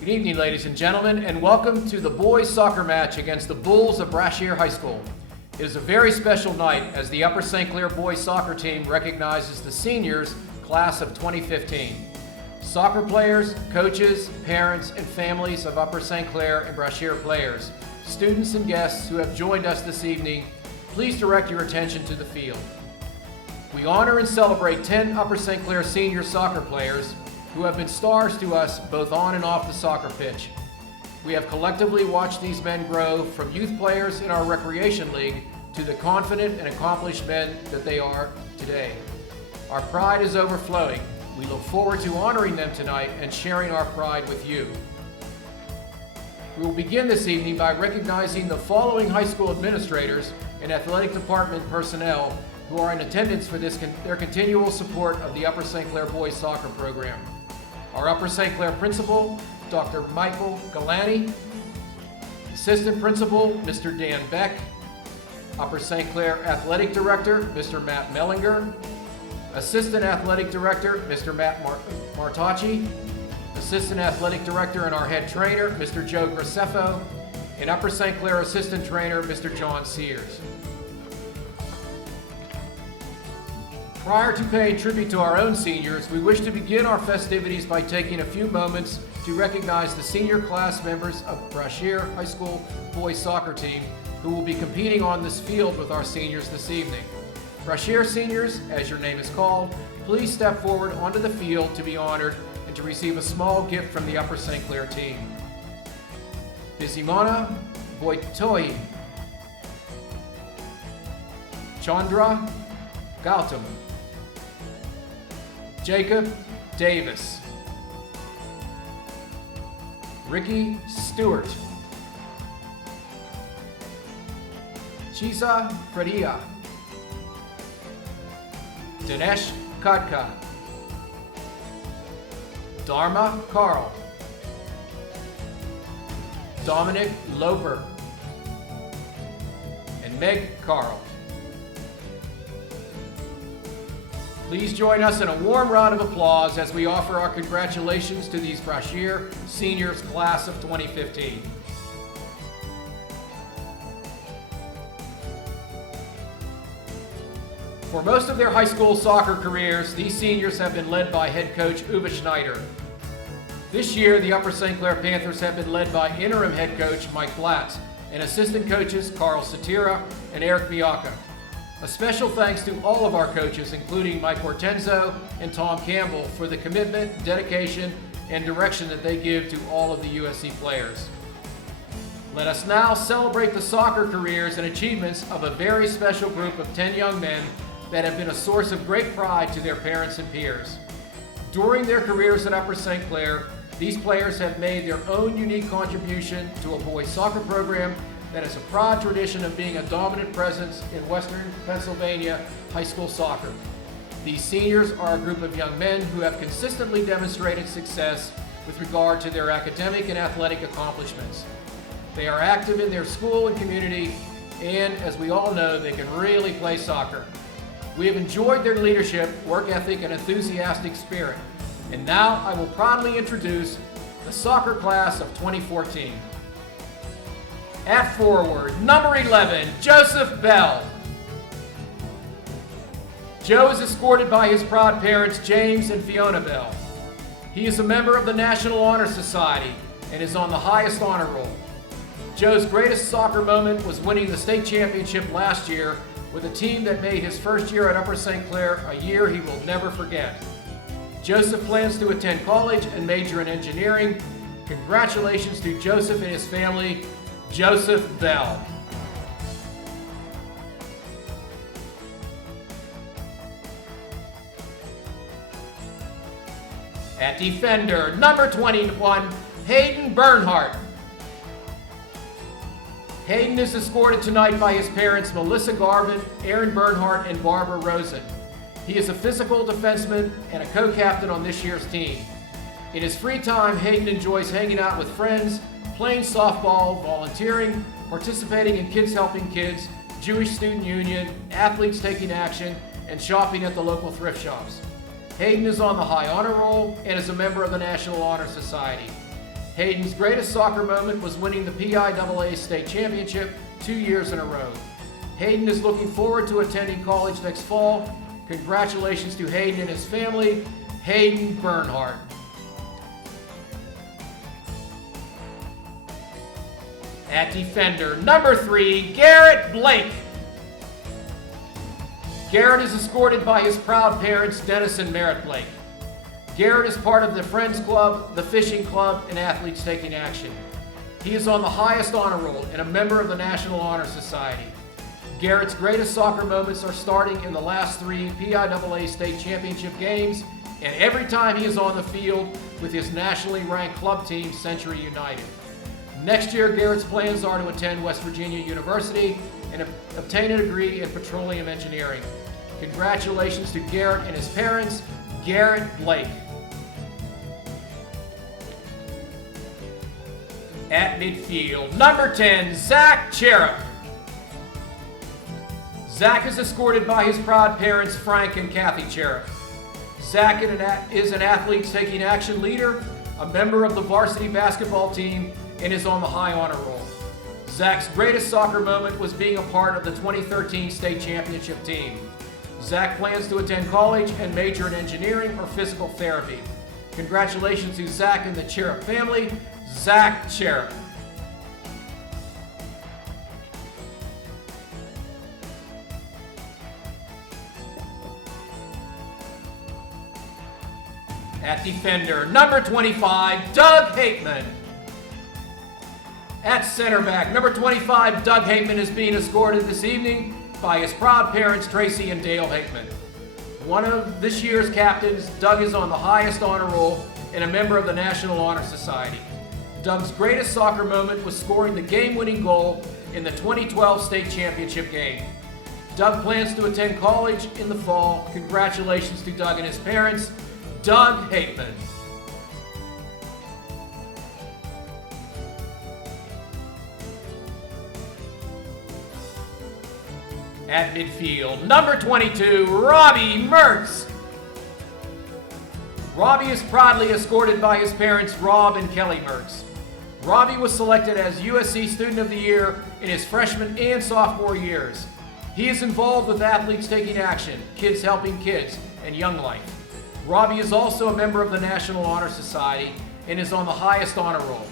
Good evening, ladies and gentlemen, and welcome to the boys soccer match against the Bulls of Brashear High School. It is a very special night as the Upper St. Clair boys soccer team recognizes the seniors class of 2015. Soccer players, coaches, parents, and families of Upper St. Clair and Brashear players, students and guests who have joined us this evening, please direct your attention to the field. We honor and celebrate 10 Upper St. Clair senior soccer players who have been stars to us both on and off the soccer pitch. We have collectively watched these men grow from youth players in our recreation league to the confident and accomplished men that they are today. Our pride is overflowing. We look forward to honoring them tonight and sharing our pride with you. We will begin this evening by recognizing the following high school administrators and athletic department personnel who are in attendance for their continual support of the Upper St. Clair boys soccer program. Our Upper St. Clair principal, Dr. Michael Galani, Assistant Principal, Mr. Dan Beck, Upper St. Clair Athletic Director, Mr. Matt Mellinger, Assistant Athletic Director, Mr. Matt Martacci, Assistant Athletic Director and our head trainer, Mr. Joe Graceffo, and Upper St. Clair Assistant Trainer, Mr. John Sears. Prior to paying tribute to our own seniors, we wish to begin our festivities by taking a few moments to recognize the senior class members of Brashear High School boys soccer team who will be competing on this field with our seniors this evening. Brashear seniors, as your name is called, please step forward onto the field to be honored and to receive a small gift from the Upper St. Clair team. Bizimana Boitoi, Chandra Gautam, Jacob Davis, Ricky Stewart, Chisa Fredia, Dinesh Kadka, Dharma Carl, Dominic Loper, and Meg Carl. Please join us in a warm round of applause as we offer our congratulations to these Brashear seniors class of 2015. For most of their high school soccer careers, these seniors have been led by head coach Uwe Schneider. This year, the Upper St. Clair Panthers have been led by interim head coach Mike Blatz and assistant coaches Carl Satira and Eric Bianca. A special thanks to all of our coaches, including Mike Hortenzo and Tom Campbell, for the commitment, dedication, and direction that they give to all of the USC players. Let us now celebrate the soccer careers and achievements of a very special group of 10 young men that have been a source of great pride to their parents and peers. During their careers at Upper St. Clair, these players have made their own unique contribution to a boys soccer program that has a proud tradition of being a dominant presence in Western Pennsylvania high school soccer. These seniors are a group of young men who have consistently demonstrated success with regard to their academic and athletic accomplishments. They are active in their school and community, and as we all know, they can really play soccer. We have enjoyed their leadership, work ethic, and enthusiastic spirit. And now I will proudly introduce the soccer class of 2014. At forward, number 11, Joseph Bell. Joe is escorted by his proud parents, James and Fiona Bell. He is a member of the National Honor Society and is on the highest honor roll. Joe's greatest soccer moment was winning the state championship last year with a team that made his first year at Upper St. Clair a year he will never forget. Joseph plans to attend college and major in engineering. Congratulations to Joseph and his family, Joseph Bell. At defender, number 21, Hayden Bernhardt. Hayden is escorted tonight by his parents, Melissa Garvin, Aaron Bernhardt, and Barbara Rosen. He is a physical defenseman and a co-captain on this year's team. In his free time, Hayden enjoys hanging out with friends, playing softball, volunteering, participating in Kids Helping Kids, Jewish Student Union, Athletes Taking Action, and shopping at the local thrift shops. Hayden is on the high honor roll and is a member of the National Honor Society. Hayden's greatest soccer moment was winning the PIAA state championship 2 years in a row. Hayden is looking forward to attending college next fall. Congratulations to Hayden and his family, Hayden Bernhardt. At defender, number 3, Garrett Blake. Garrett is escorted by his proud parents, Dennis and Merritt Blake. Garrett is part of the Friends Club, the Fishing Club, and Athletes Taking Action. He is on the highest honor roll and a member of the National Honor Society. Garrett's greatest soccer moments are starting in the last 3 PIAA state championship games, and every time he is on the field with his nationally ranked club team, Century United. Next year, Garrett's plans are to attend West Virginia University and obtain a degree in petroleum engineering. Congratulations to Garrett and his parents, Garrett Blake. At midfield, number 10, Zach Cherub. Zach is escorted by his proud parents, Frank and Kathy Cherub. Zach is an Athletes Taking Action leader, a member of the varsity basketball team, and is on the high honor roll. Zach's greatest soccer moment was being a part of the 2013 state championship team. Zach plans to attend college and major in engineering or physical therapy. Congratulations to Zach and the Cherub family, Zach Cherub. At defender, number 25, Doug Hateman. At center back, number 25, Doug Hateman is being escorted this evening by his proud parents, Tracy and Dale Hateman. One of this year's captains, Doug is on the highest honor roll and a member of the National Honor Society. Doug's greatest soccer moment was scoring the game-winning goal in the 2012 state championship game. Doug plans to attend college in the fall. Congratulations to Doug and his parents, Doug Hateman. At midfield, number 22, Robbie Mertz. Robbie is proudly escorted by his parents, Rob and Kelly Mertz. Robbie was selected as USC Student of the Year in his freshman and sophomore years. He is involved with Athletes Taking Action, Kids Helping Kids, and Young Life. Robbie is also a member of the National Honor Society and is on the highest honor roll.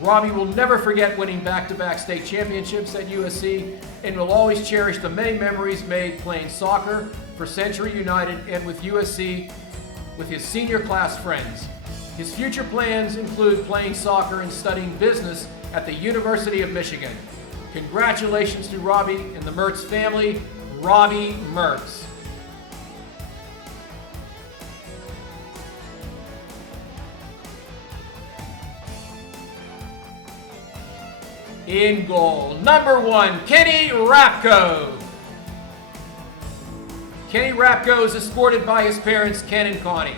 Robbie will never forget winning back-to-back state championships at USC and will always cherish the many memories made playing soccer for Century United and with USC with his senior class friends. His future plans include playing soccer and studying business at the University of Michigan. Congratulations to Robbie and the Mertz family, Robbie Mertz. In goal, number 1, Kenny Rapko. Kenny Rapko is escorted by his parents, Ken and Connie.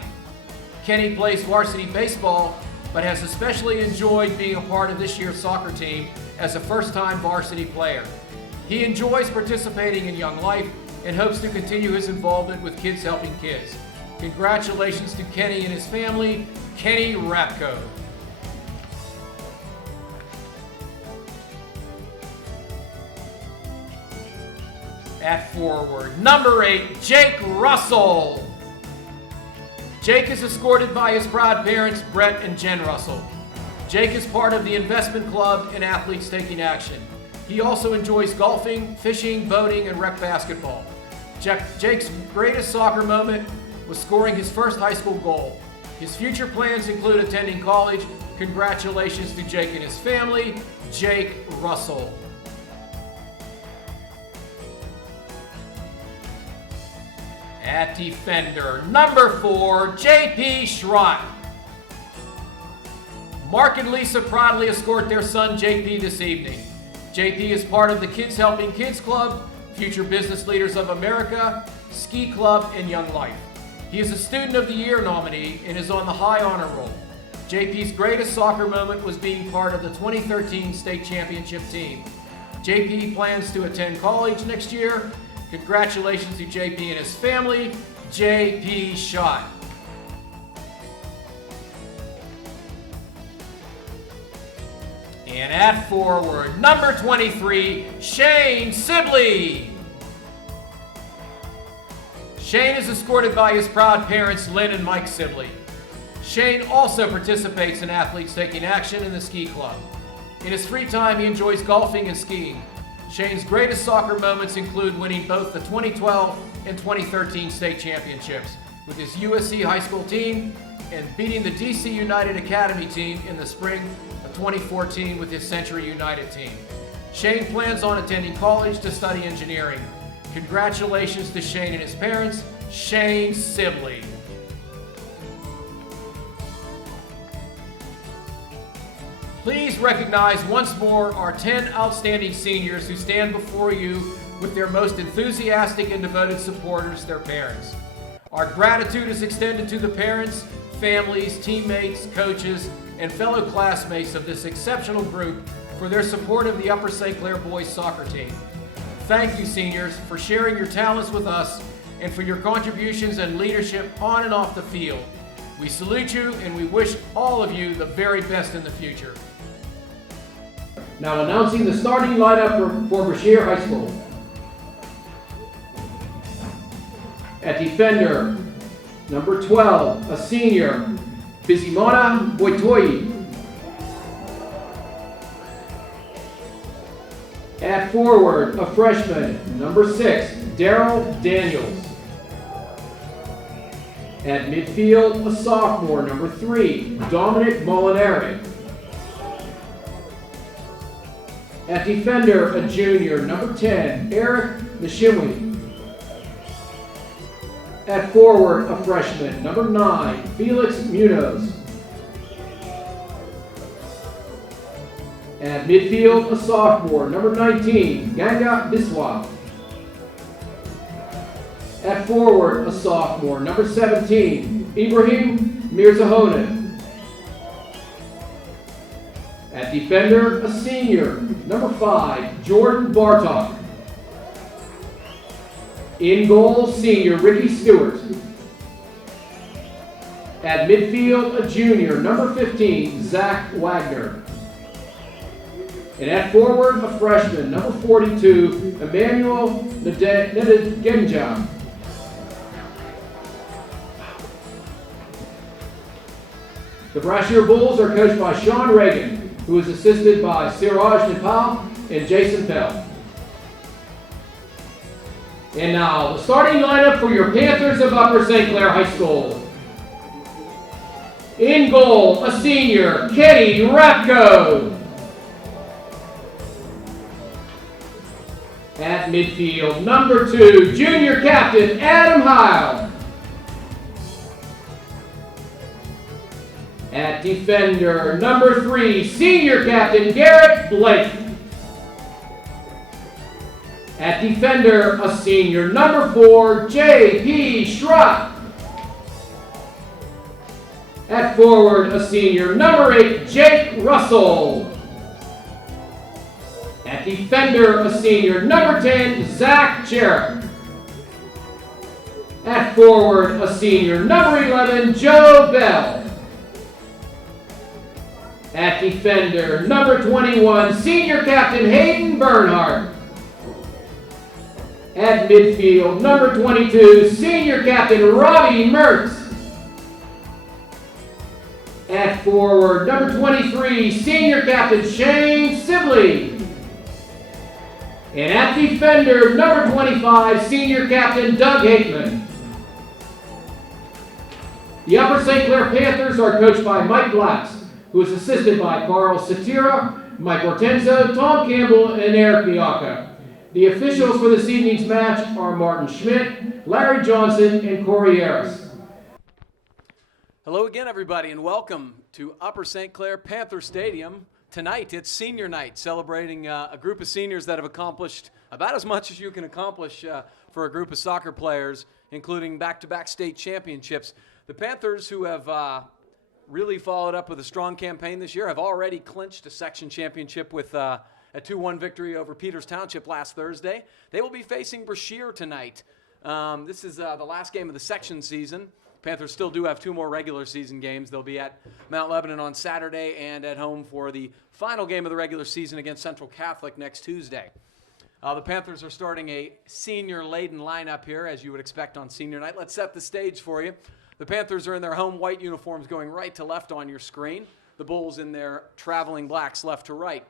Kenny plays varsity baseball, but has especially enjoyed being a part of this year's soccer team as a first-time varsity player. He enjoys participating in Young Life and hopes to continue his involvement with Kids Helping Kids. Congratulations to Kenny and his family, Kenny Rapko. At forward, number 8, Jake Russell. Jake is escorted by his proud parents, Brett and Jen Russell. Jake is part of the Investment Club and Athletes Taking Action. He also enjoys golfing, fishing, boating, and rec basketball. Jake's greatest soccer moment was scoring his first high school goal. His future plans include attending college. Congratulations to Jake and his family, Jake Russell. At defender, number 4, J.P. Schrott. Mark and Lisa proudly escort their son J.P. this evening. J.P. is part of the Kids Helping Kids Club, Future Business Leaders of America, Ski Club, and Young Life. He is a Student of the Year nominee and is on the high honor roll. J.P.'s greatest soccer moment was being part of the 2013 state championship team. J.P. plans to attend college next year. Congratulations to JP and his family, JP Schott. And at forward, number 23, Shane Sibley. Shane is escorted by his proud parents, Lynn and Mike Sibley. Shane also participates in athletes taking action in the ski club. In his free time, he enjoys golfing and skiing. Shane's greatest soccer moments include winning both the 2012 and 2013 state championships with his USC high school team and beating the DC United Academy team in the spring of 2014 with his Century United team. Shane plans on attending college to study engineering. Congratulations to Shane and his parents, Shane Sibley. Please recognize once more our 10 outstanding seniors who stand before you with their most enthusiastic and devoted supporters, their parents. Our gratitude is extended to the parents, families, teammates, coaches, and fellow classmates of this exceptional group for their support of the Upper St. Clair boys soccer team. Thank you, seniors, for sharing your talents with us and for your contributions and leadership on and off the field. We salute you and we wish all of you the very best in the future. Now announcing the starting lineup for Brashear High School. At defender, number 12, a senior, Bizimana Boitoyi. At forward, a freshman, number 6, Daryl Daniels. At midfield, a sophomore, number 3, Dominic Molinari. At defender, a junior, number 10, Eric Nishimwe. At forward, a freshman, number 9, Felix Munoz. At midfield, a sophomore, number 19, Ganga Biswa. At forward, a sophomore, number 17, Ibrahim Mirzahonen. At defender, a senior, number 5, Jordan Bartok. In goal, senior, Ricky Stewart. At midfield, a junior, number 15, Zach Wagner. And at forward, a freshman, number 42, Emmanuel Nedegenja. The Brashear Bulls are coached by Sean Reagan, who is assisted by Siraj Nepal and Jason Pell. And now, the starting lineup for your Panthers of Upper St. Clair High School. In goal, a senior, Kenny Rapko. At midfield, number 2, junior captain, Adam Heil. At defender, number 3, senior captain, Garrett Blake. At defender, a senior, number 4, J.P. Schrock. At forward, a senior, number 8, Jake Russell. At defender, a senior, number 10, Zach Cherrick. At forward, a senior, number 11, Joe Bell. At defender, number 21, senior captain, Hayden Bernhardt. At midfield, number 22, senior captain, Robbie Mertz. At forward, number 23, senior captain, Shane Sibley. And at defender, number 25, senior captain, Doug Hateman. The Upper St. Clair Panthers are coached by Mike Glatz, who is assisted by Carl Satira, Mike Ortenzo, Tom Campbell, and Eric Bianca. The officials for this evening's match are Martin Schmidt, Larry Johnson, and Corey Harris. Hello again, everybody, and welcome to Upper St. Clair Panther Stadium. Tonight, it's senior night, celebrating a group of seniors that have accomplished about as much as you can accomplish for a group of soccer players, including back-to-back state championships. The Panthers, who have really followed up with a strong campaign this year, have already clinched a section championship with a 2-1 victory over Peters Township last Thursday. They will be facing Brashear tonight. This is the last game of the section season. Panthers still do have 2 more regular season games. They'll be at Mount Lebanon on Saturday and at home for the final game of the regular season against Central Catholic next Tuesday. The Panthers are starting a senior-laden lineup here, as you would expect on senior night. Let's set the stage for you. The Panthers are in their home white uniforms going right to left on your screen. The Bulls in their traveling blacks left to right.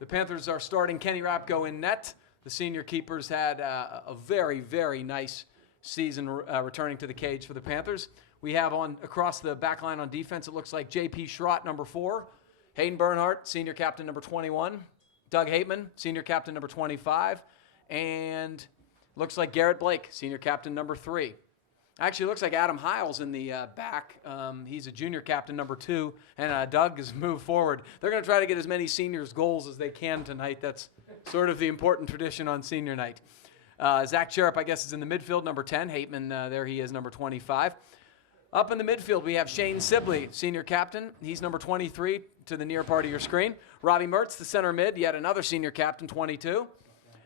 The Panthers are starting Kenny Rapko in net. The senior keepers had a very, very nice season returning to the cage for the Panthers. We have on across the back line on defense, it looks like J.P. Schrott, number 4. Hayden Bernhardt, senior captain, number 21. Doug Hateman, senior captain, number 25. And looks like Garrett Blake, senior captain, number 3. Actually, looks like Adam Hiles in the back. He's a junior captain, number 2. And Doug has moved forward. They're going to try to get as many seniors goals as they can tonight. That's sort of the important tradition on senior night. Zach Cherub, I guess, is in the midfield, number 10. Hateman, there he is, number 25. Up in the midfield, we have Shane Sibley, senior captain. He's number 23 to the near part of your screen. Robbie Mertz, the center mid, yet another senior captain, 22.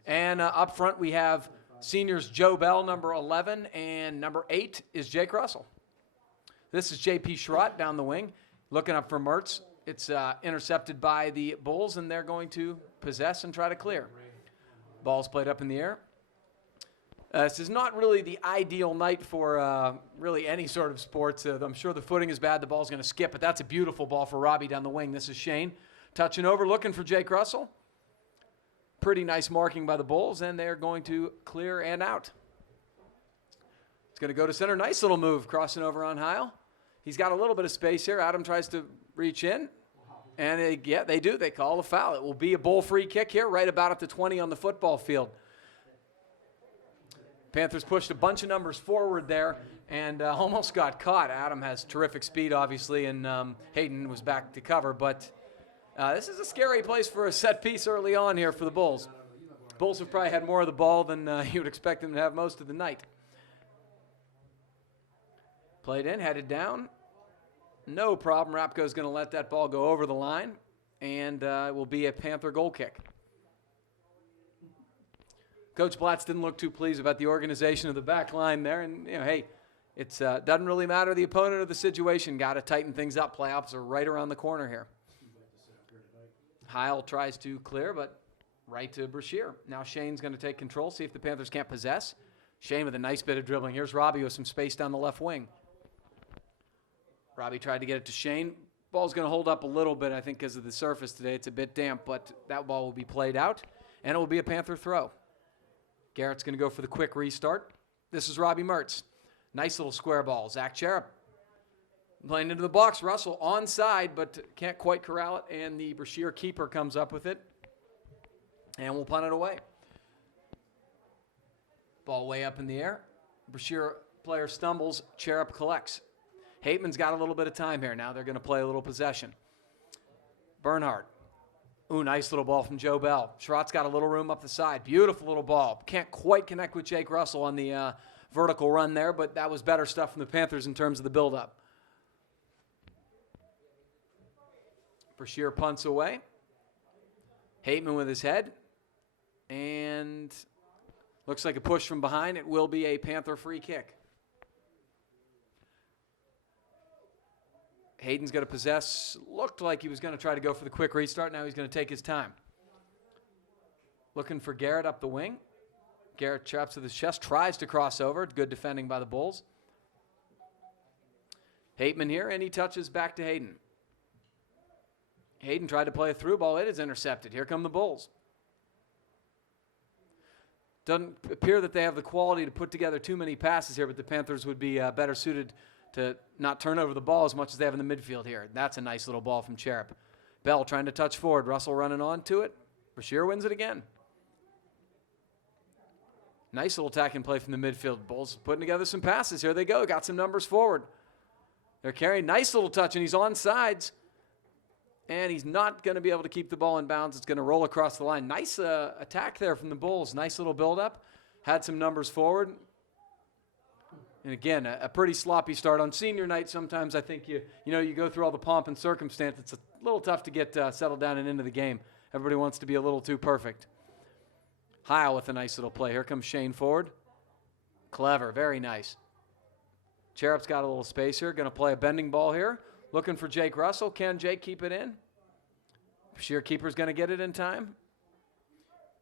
And up front, we have seniors Joe Bell, number 11, and number 8 is Jake Russell. This is J.P. Schrott down the wing, looking up for Mertz. It's intercepted by the Bulls, and they're going to possess and try to clear. Ball's played up in the air. This is not really the ideal night for really any sort of sports. I'm sure the footing is bad. The ball's going to skip, but that's a beautiful ball for Robbie down the wing. This is Shane touching over, looking for Jake Russell. Pretty nice marking by the Bulls, and they're going to clear and out. It's going to go to center. Nice little move, crossing over on Heil. He's got a little bit of space here. Adam tries to reach in, and they do. They call a foul. It will be a Bull free kick here, right about at the 20 on the football field. Panthers pushed a bunch of numbers forward there and almost got caught. Adam has terrific speed, obviously, and Hayden was back to cover. But this is a scary place for a set piece early on here for the Bulls. Bulls have probably had more of the ball than you would expect them to have most of the night. Played in, headed down. No problem. Rapko's going to let that ball go over the line, and it will be a Panther goal kick. Coach Blatz didn't look too pleased about the organization of the back line there. And, hey, it doesn't really matter the opponent or the situation. Got to tighten things up. Playoffs are right around the corner here. Heil tries to clear, but right to Brashear. Now Shane's going to take control, see if the Panthers can't possess. Shane with a nice bit of dribbling. Here's Robbie with some space down the left wing. Robbie tried to get it to Shane. Ball's going to hold up a little bit, I think, because of the surface today. It's a bit damp, but that ball will be played out, and it will be a Panther throw. Garrett's going to go for the quick restart. This is Robbie Mertz. Nice little square ball. Zach Cherub playing into the box. Russell onside, but can't quite corral it, and the Brashear keeper comes up with it, and we'll punt it away. Ball way up in the air. Brashear player stumbles. Cherub collects. Hateman's got a little bit of time here. Now they're going to play a little possession. Bernhardt. Ooh, nice little ball from Joe Bell. Schrott's got a little room up the side. Beautiful little ball. Can't quite connect with Jake Russell on the vertical run there, but that was better stuff from the Panthers in terms of the buildup. Brashear punts away. Hateman with his head. And looks like a push from behind. It will be a Panther free kick. Hayden's going to possess. Looked like he was going to try to go for the quick restart. Now he's going to take his time. Looking for Garrett up the wing. Garrett traps with his chest. Tries to cross over. Good defending by the Bulls. Hateman here, and he touches back to Hayden. Hayden tried to play a through ball. It is intercepted. Here come the Bulls. Doesn't appear that they have the quality to put together too many passes here, but the Panthers would be better suited to not turn over the ball as much as they have in the midfield here. That's a nice little ball from Cherub. Bell trying to touch forward. Russell running on to it. Brashear wins it again. Nice little tack and play from the midfield. Bulls putting together some passes. Here they go. Got some numbers forward. They're carrying. Nice little touch, and he's on sides. And he's not going to be able to keep the ball in bounds. It's going to roll across the line. Nice attack there from the Bulls. Nice little build-up. Had some numbers forward. And again, a pretty sloppy start. On senior night, sometimes I think you go through all the pomp and circumstance. It's a little tough to get settled down and into the game. Everybody wants to be a little too perfect. Heil with a nice little play. Here comes Shane forward. Clever, very nice. Cherup's got a little space here. Going to play a bending ball here. Looking for Jake Russell. Can Jake keep it in? Brashear keeper's going to get it in time.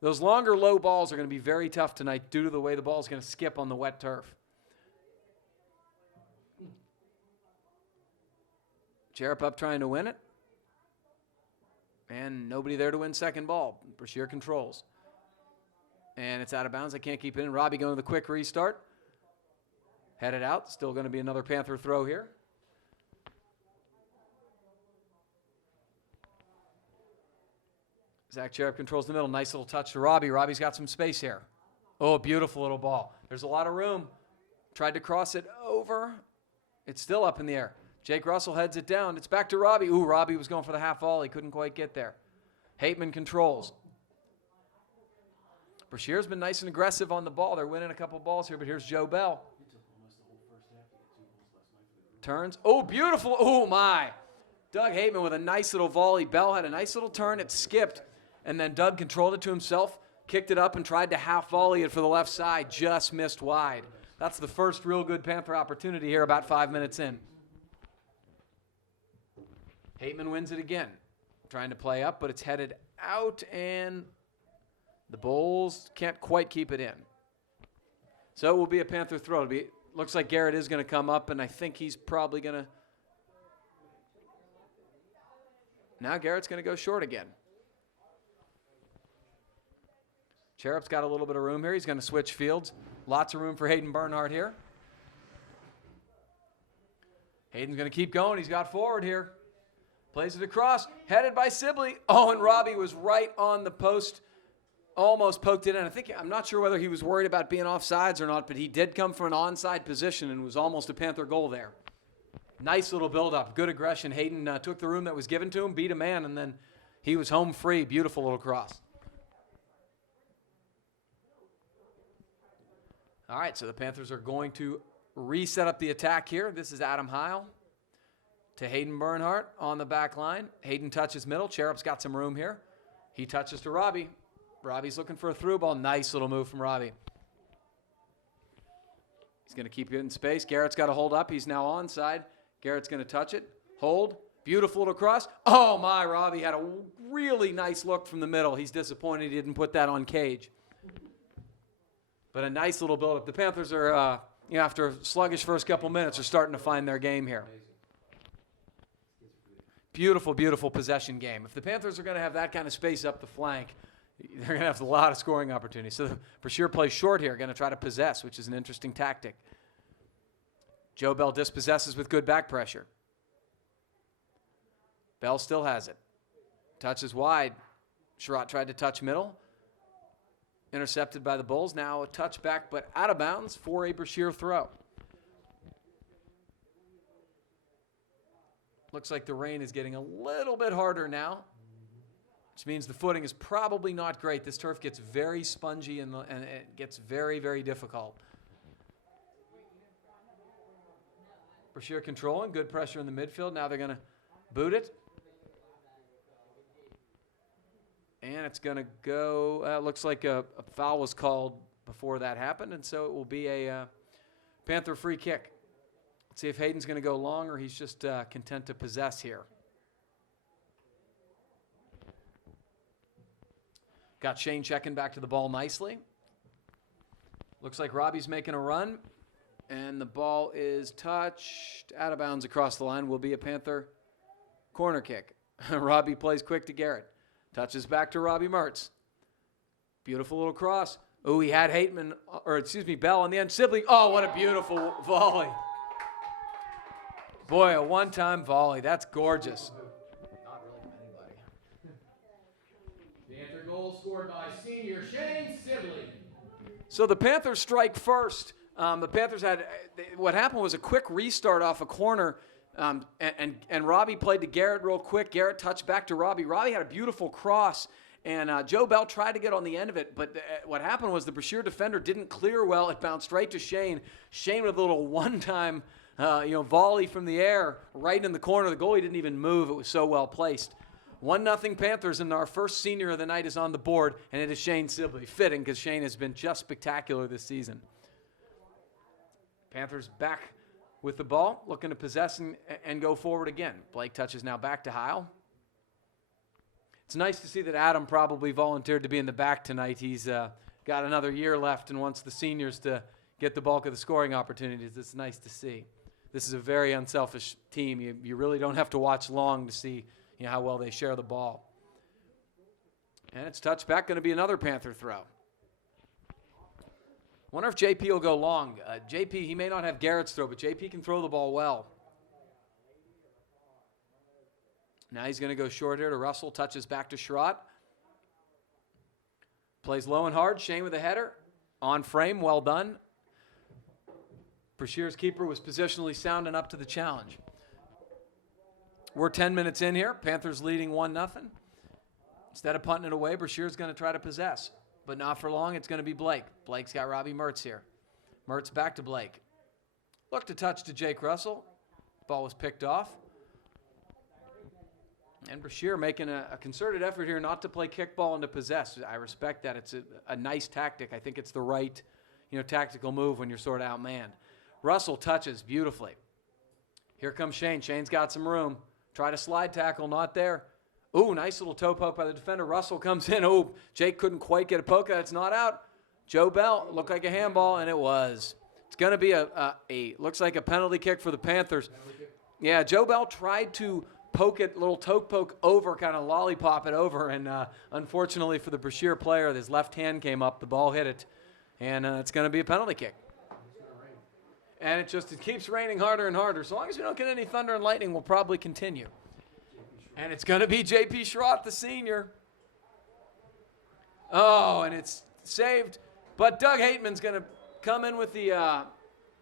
Those longer low balls are going to be very tough tonight due to the way the ball's going to skip on the wet turf. Cherub up trying to win it. And nobody there to win second ball. Brashear controls. And it's out of bounds. They can't keep it in. Robbie going to the quick restart. Headed out. Still going to be another Panther throw here. Zach Cherub controls the middle. Nice little touch to Robbie. Robbie's got some space here. Oh, beautiful little ball. There's a lot of room. Tried to cross it over. It's still up in the air. Jake Russell heads it down. It's back to Robbie. Ooh, Robbie was going for the half volley. Couldn't quite get there. Hateman controls. Brashear's been nice and aggressive on the ball. They're winning a couple balls here, but here's Joe Bell. Turns. Oh, beautiful. Oh, my. Doug Hateman with a nice little volley. Bell had a nice little turn. It skipped. And then Doug controlled it to himself, kicked it up, and tried to half volley it for the left side. Just missed wide. That's the first real good Panther opportunity here about 5 minutes in. Hateman wins it again. Trying to play up, but it's headed out, and the Bulls can't quite keep it in. So it will be a Panther throw. Looks like Garrett is going to come up, and I think he's probably going to. Now Garrett's going to go short again. Cherub's got a little bit of room here. He's going to switch fields. Lots of room for Hayden Bernhardt here. Hayden's going to keep going. He's got forward here. Plays it across. Headed by Sibley. Oh, and Robbie was right on the post. Almost poked it in. I'm not sure whether he was worried about being offsides or not, but he did come from an onside position and was almost a Panther goal there. Nice little build-up. Good aggression. Hayden took the room that was given to him, beat a man, and then he was home free. Beautiful little cross. All right, so the Panthers are going to reset up the attack here. This is Adam Heil to Hayden Bernhardt on the back line. Hayden touches middle. Cherub's got some room here. He touches to Robbie. Robbie's looking for a through ball. Nice little move from Robbie. He's going to keep it in space. Garrett's got to hold up. He's now onside. Garrett's going to touch it. Hold. Beautiful little cross. Oh, my. Robbie had a really nice look from the middle. He's disappointed he didn't put that on cage. But a nice little build-up. The Panthers are, after a sluggish first couple minutes, are starting to find their game here. Beautiful, beautiful possession game. If the Panthers are going to have that kind of space up the flank, they're going to have a lot of scoring opportunities. So Brashear plays short here, going to try to possess, which is an interesting tactic. Joe Bell dispossesses with good back pressure. Bell still has it. Touches wide. Sherratt tried to touch middle. Intercepted by the Bulls. Now a touchback, but out of bounds for a Brashear throw. Looks like the rain is getting a little bit harder now, which means the footing is probably not great. This turf gets very spongy and it gets very, very difficult. Brashear controlling, good pressure in the midfield. Now they're going to boot it. And it's going to go, looks like a foul was called before that happened, and so it will be a Panther free kick. Let's see if Hayden's going to go long or he's just content to possess here. Got Shane checking back to the ball nicely. Looks like Robbie's making a run, and the ball is touched out of bounds across the line. Will be a Panther corner kick. Robbie plays quick to Garrett. Touches back to Robbie Mertz. Beautiful little cross. Oh, he had Bell on the end. Sibley. Oh, what a beautiful volley. Boy, a one-time volley. That's gorgeous. Not really from anybody. Panther goal scored by senior Shane Sibley. So the Panthers strike first. The Panthers had, what happened was a quick restart off a corner. And Robbie played to Garrett real quick. Garrett touched back to Robbie. Robbie had a beautiful cross, and Joe Bell tried to get on the end of it, but what happened was the Brashear defender didn't clear well. It bounced right to Shane. Shane with a little one-time volley from the air right in the corner. The goalie didn't even move. It was so well placed. 1-0 Panthers, and our first senior of the night is on the board, and it is Shane Sibley. Fitting, because Shane has been just spectacular this season. Panthers back with the ball, looking to possess and go forward again. Blake touches now back to Heil. It's nice to see that Adam probably volunteered to be in the back tonight. He's got another year left and wants the seniors to get the bulk of the scoring opportunities. It's nice to see. This is a very unselfish team. You really don't have to watch long to see how well they share the ball. And it's touchback, going to be another Panther throw. Wonder if JP will go long. JP, he may not have Garrett's throw, but JP can throw the ball well. Now he's going to go short here to Russell. Touches back to Schrott. Plays low and hard. Shane with a header. On frame. Well done. Brashear's keeper was positionally sound and up to the challenge. We're 10 minutes in here. Panthers leading 1-0. Instead of punting it away, Brashear's going to try to possess. But not for long. It's going to be Blake. Blake's got Robbie Mertz here. Mertz back to Blake. Look to touch to Jake Russell. Ball was picked off. And Brashear making a concerted effort here not to play kickball and to possess. I respect that. It's a nice tactic. I think it's the right tactical move when you're sort of outmanned. Russell touches beautifully. Here comes Shane. Shane's got some room. Try to slide tackle, not there. Ooh, nice little toe poke by the defender. Russell comes in. Ooh, Jake couldn't quite get a poke. It's not out. Joe Bell, looked like a handball, and it was. It's going to be looks like a penalty kick for the Panthers. Yeah, Joe Bell tried to poke it, little toe poke over, kind of lollipop it over, and unfortunately for the Brashear player, his left hand came up, the ball hit it, and it's going to be a penalty kick. And it keeps raining harder and harder. So long as we don't get any thunder and lightning, we'll probably continue. And it's going to be J.P. Schrott, the senior. Oh, and it's saved. But Doug Hateman's going to come in with the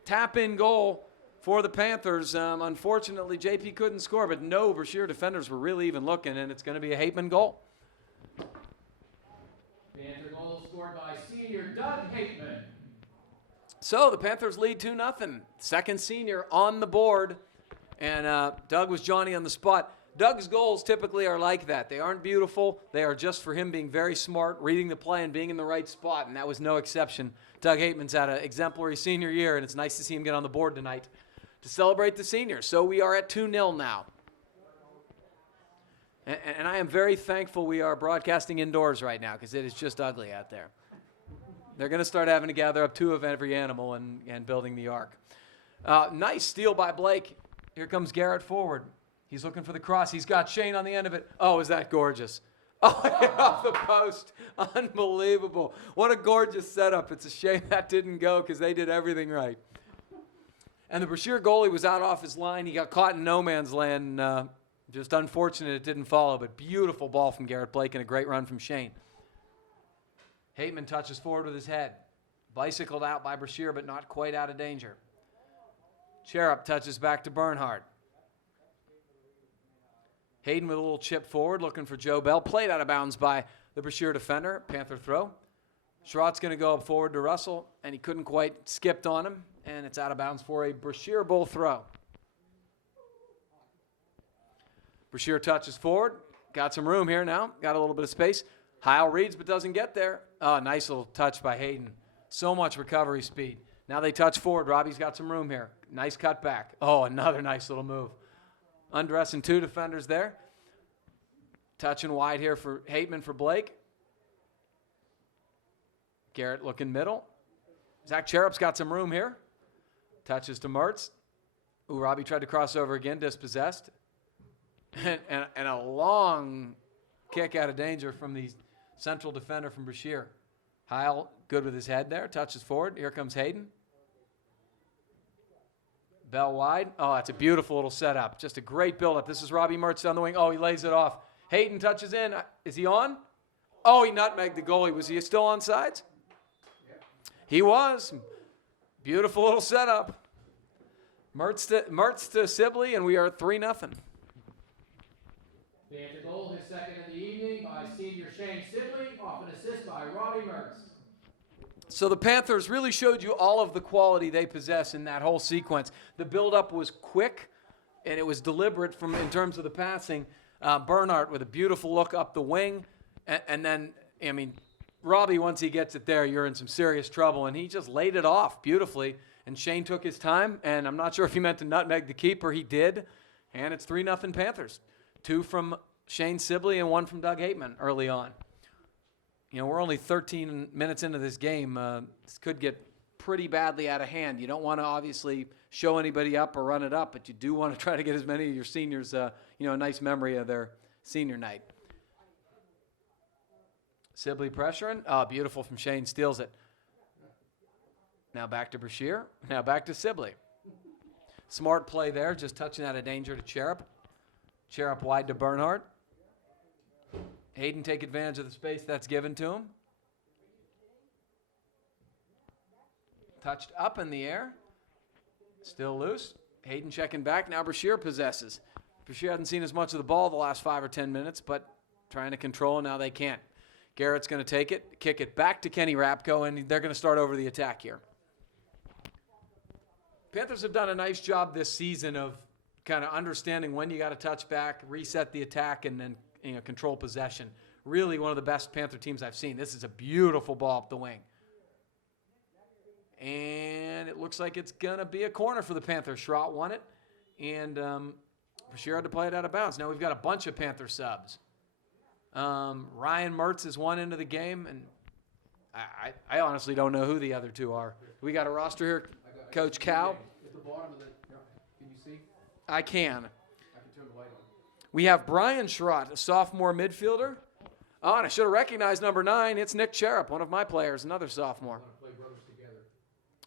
tap-in goal for the Panthers. Unfortunately, J.P. couldn't score, but no Brashear defenders were really even looking, and it's going to be a Hateman goal. Panther goal scored by senior Doug Hateman. So the Panthers lead 2-0. Second senior on the board, and Doug was Johnny on the spot. Doug's goals typically are like that. They aren't beautiful. They are just for him being very smart, reading the play, and being in the right spot, and that was no exception. Doug Hateman's had an exemplary senior year, and it's nice to see him get on the board tonight to celebrate the seniors. So we are at 2-0 now. And I am very thankful we are broadcasting indoors right now because it is just ugly out there. They're going to start having to gather up 2 of every animal and building the ark. Nice steal by Blake. Here comes Garrett forward. He's looking for the cross. He's got Shane on the end of it. Oh, is that gorgeous? Oh, off the post. Unbelievable. What a gorgeous setup. It's a shame that didn't go because they did everything right. And the Brashear goalie was out off his line. He got caught in no man's land. Just unfortunate it didn't follow, but beautiful ball from Garrett Blake and a great run from Shane. Hateman touches forward with his head. Bicycled out by Brashear, but not quite out of danger. Cherub touches back to Bernhard. Hayden with a little chip forward, looking for Joe Bell. Played out of bounds by the Brashear defender. Panther throw. Schrott's going to go up forward to Russell, and he couldn't quite skipped on him, and it's out of bounds for a Brashear bull throw. Brashear touches forward. Got some room here now. Got a little bit of space. Heil reads but doesn't get there. Oh, nice little touch by Hayden. So much recovery speed. Now they touch forward. Robbie's got some room here. Nice cut back. Oh, another nice little move. Undressing 2 defenders there. Touching wide here for Hateman for Blake. Garrett looking middle. Zach Cherub's got some room here. Touches to Mertz. Ooh, Robbie tried to cross over again, dispossessed. And a long kick out of danger from the central defender from Brashear. Heil good with his head there. Touches forward. Here comes Hayden. Bell wide. Oh, that's a beautiful little setup. Just a great buildup. This is Robbie Mertz down the wing. Oh, he lays it off. Hayden touches in. Is he on? Oh, he nutmegged the goalie. Was he still on sides? Yeah. He was. Beautiful little setup. Mertz to Sibley, and we are 3-0. Panther goal, his second in the evening by senior Shane Sibley, off an assist by Robbie Mertz. So the Panthers really showed you all of the quality they possess in that whole sequence. The buildup was quick, and it was deliberate in terms of the passing. Bernhardt with a beautiful look up the wing, and then, I mean, Robbie, once he gets it there, you're in some serious trouble, and he just laid it off beautifully. And Shane took his time, and I'm not sure if he meant to nutmeg the keeper. He did, and it's 3-0 Panthers. 2 from Shane Sibley and 1 from Doug Hateman early on. You know, we're only 13 minutes into this game. This could get pretty badly out of hand. You don't want to obviously show anybody up or run it up, but you do want to try to get as many of your seniors, a nice memory of their senior night. Sibley pressuring. Oh, beautiful from Shane. Steals it. Now back to Brashear. Now back to Sibley. Smart play there, just touching out of danger to Cherub. Cherub wide to Bernhardt. Hayden take advantage of the space that's given to him. Touched up in the air. Still loose. Hayden checking back. Now Brashear possesses. Brashear hasn't seen as much of the ball the last 5 or 10 minutes, but trying to control, and now they can't. Garrett's going to take it, kick it back to Kenny Rapko, and they're going to start over the attack here. Panthers have done a nice job this season of kind of understanding when you got to touch back, reset the attack, and then control possession. Really one of the best Panther teams I've seen. This is a beautiful ball up the wing. And it looks like it's going to be a corner for the Panthers. Schrott won it, and Brashear had to play it out of bounds. Now we've got a bunch of Panther subs. Ryan Mertz is one into the game, and I honestly don't know who the other 2 are. We got a roster here, Coach Cal. At the bottom of the, can you see? I can. I can turn the light on. We have Brian Schrott, a sophomore midfielder. Oh, and I should have recognized number 9. It's Nick Cherub, one of my players, another sophomore. Play brothers together.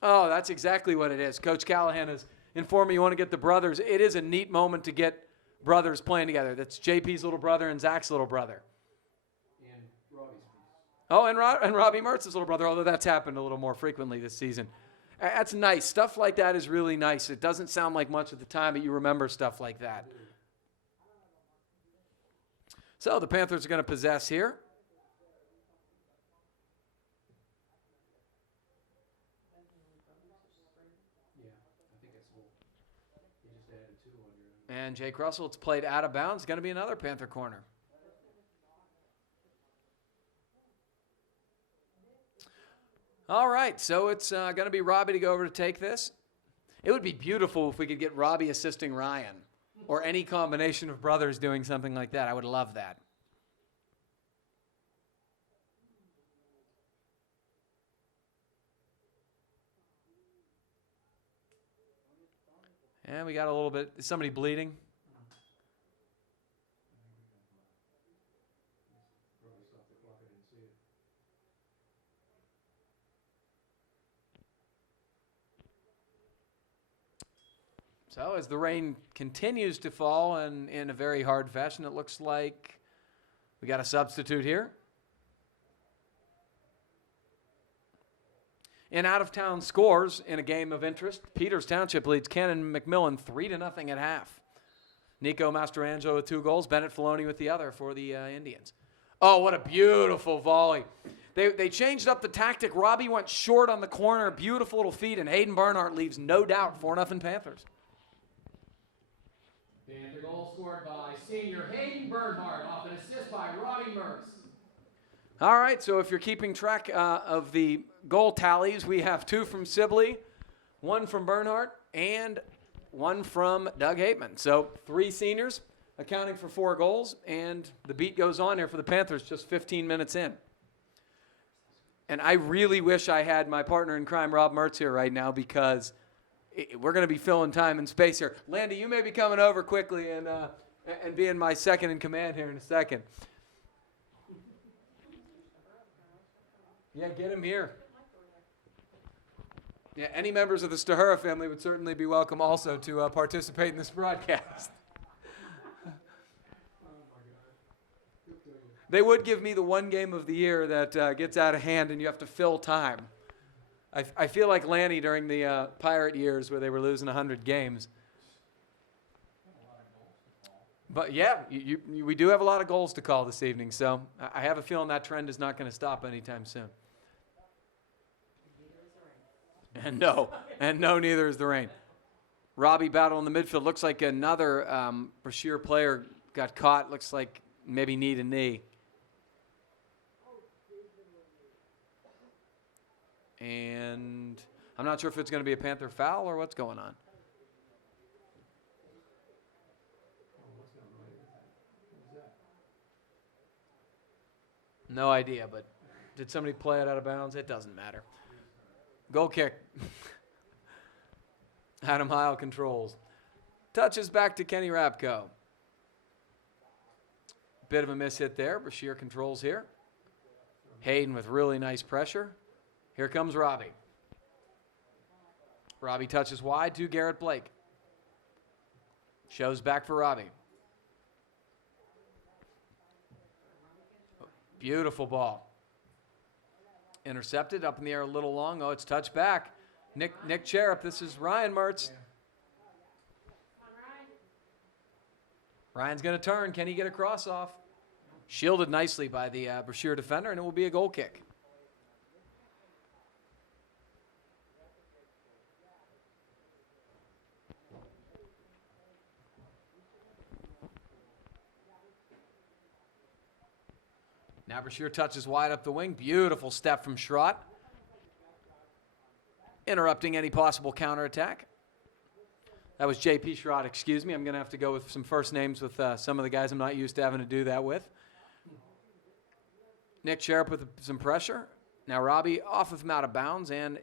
Oh, that's exactly what it is. Coach Callahan has informed me you want to get the brothers. It is a neat moment to get brothers playing together. That's JP's little brother and Zach's little brother. And Robbie's. Oh, and Robbie Mertz's little brother, although that's happened a little more frequently this season. That's nice. Stuff like that is really nice. It doesn't sound like much at the time, but you remember stuff like that. So the Panthers are going to possess here. Yeah, I think that's cool. You just added 2 on your. And Jake Russell, it's played out of bounds. It's going to be another Panther corner. All right, so it's going to be Robbie to go over to take this. It would be beautiful if we could get Robbie assisting Ryan, or any combination of brothers doing something like that. I would love that. And we got a little bit, is somebody bleeding? So as the rain continues to fall and in a very hard fashion, it looks like we got a substitute here. In out-of-town scores in a game of interest, Peters Township leads Cannon McMillan 3-0 at half. Nico Mastrangelo with 2 goals, Bennett Filoni with the other for the Indians. Oh, what a beautiful volley. They changed up the tactic. Robbie went short on the corner, beautiful little feed, and Hayden Bernhardt leaves no doubt 4-0 Panthers. And the goal scored by senior Hayden Bernhardt off an assist by Robbie Mertz. All right, so if you're keeping track of the goal tallies, we have 2 from Sibley, 1 from Bernhardt, and 1 from Doug Hateman. So 3 seniors accounting for 4 goals, and the beat goes on here for the Panthers just 15 minutes in. And I really wish I had my partner in crime, Rob Mertz, here right now, because we're going to be filling time and space here. Landy, you may be coming over quickly and being my second in command here in a second. Yeah, get him here. Yeah, any members of the Stahura family would certainly be welcome also to participate in this broadcast. They would give me the one game of the year that gets out of hand and you have to fill time. I feel like Lanny during the Pirate years where they were losing 100 games. But yeah, we do have a lot of goals to call this evening, so I have a feeling that trend is not going to stop anytime soon. And no, neither is the rain. Robbie battle in the midfield. Looks like another Brashear player got caught. Looks like maybe knee to knee. And I'm not sure if it's going to be a Panther foul or what's going on. No idea, but did somebody play it out of bounds? It doesn't matter. Goal kick. Adam Heil controls. Touches back to Kenny Rapko. Bit of a miss hit there. Brashear controls here. Hayden with really nice pressure. Here comes Robbie. Robbie touches wide to Garrett Blake. Shows back for Robbie. Beautiful ball. Intercepted, up in the air a little long. Oh, it's touched back. Nick Cherub, this is Ryan Mertz. Ryan's going to turn. Can he get a cross off? Shielded nicely by the Brashear defender, and it will be a goal kick. Now Brashear touches wide up the wing. Beautiful step from Schrott. Interrupting any possible counterattack. That was J.P. Schrott, excuse me. I'm going to have to go with some first names with some of the guys I'm not used to having to do that with. Nick Cherub with some pressure. Now Robbie off of him out of bounds, and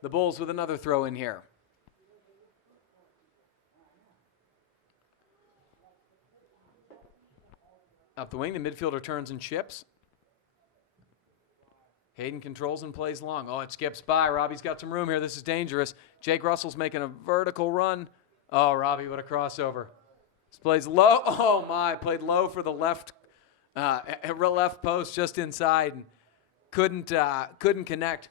the Bulls with another throw in here. Up the wing, the midfielder turns and chips. Hayden controls and plays long. Oh, it skips by. Robbie's got some room here. This is dangerous. Jake Russell's making a vertical run. Oh, Robbie, what a crossover. This plays low. Oh, my. Played low for the left post just inside and couldn't connect.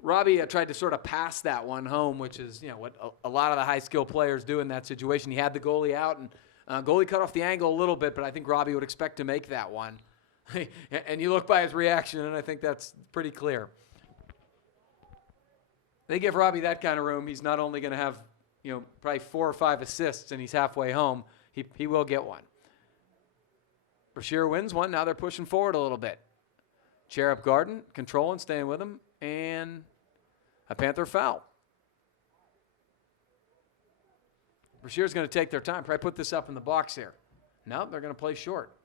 Robbie tried to sort of pass that one home, which is what a lot of the high-skill players do in that situation. He had the goalie out, and goalie cut off the angle a little bit, but I think Robbie would expect to make that one. And you look by his reaction, and I think that's pretty clear. They give Robbie that kind of room. He's not only going to have, probably 4 or 5 assists, and he's halfway home. He will get one. Brashear wins one. Now they're pushing forward a little bit. Cherub Garden controlling, staying with him, and a Panther foul. Brashear's going to take their time. Probably put this up in the box here. No, they're going to play short.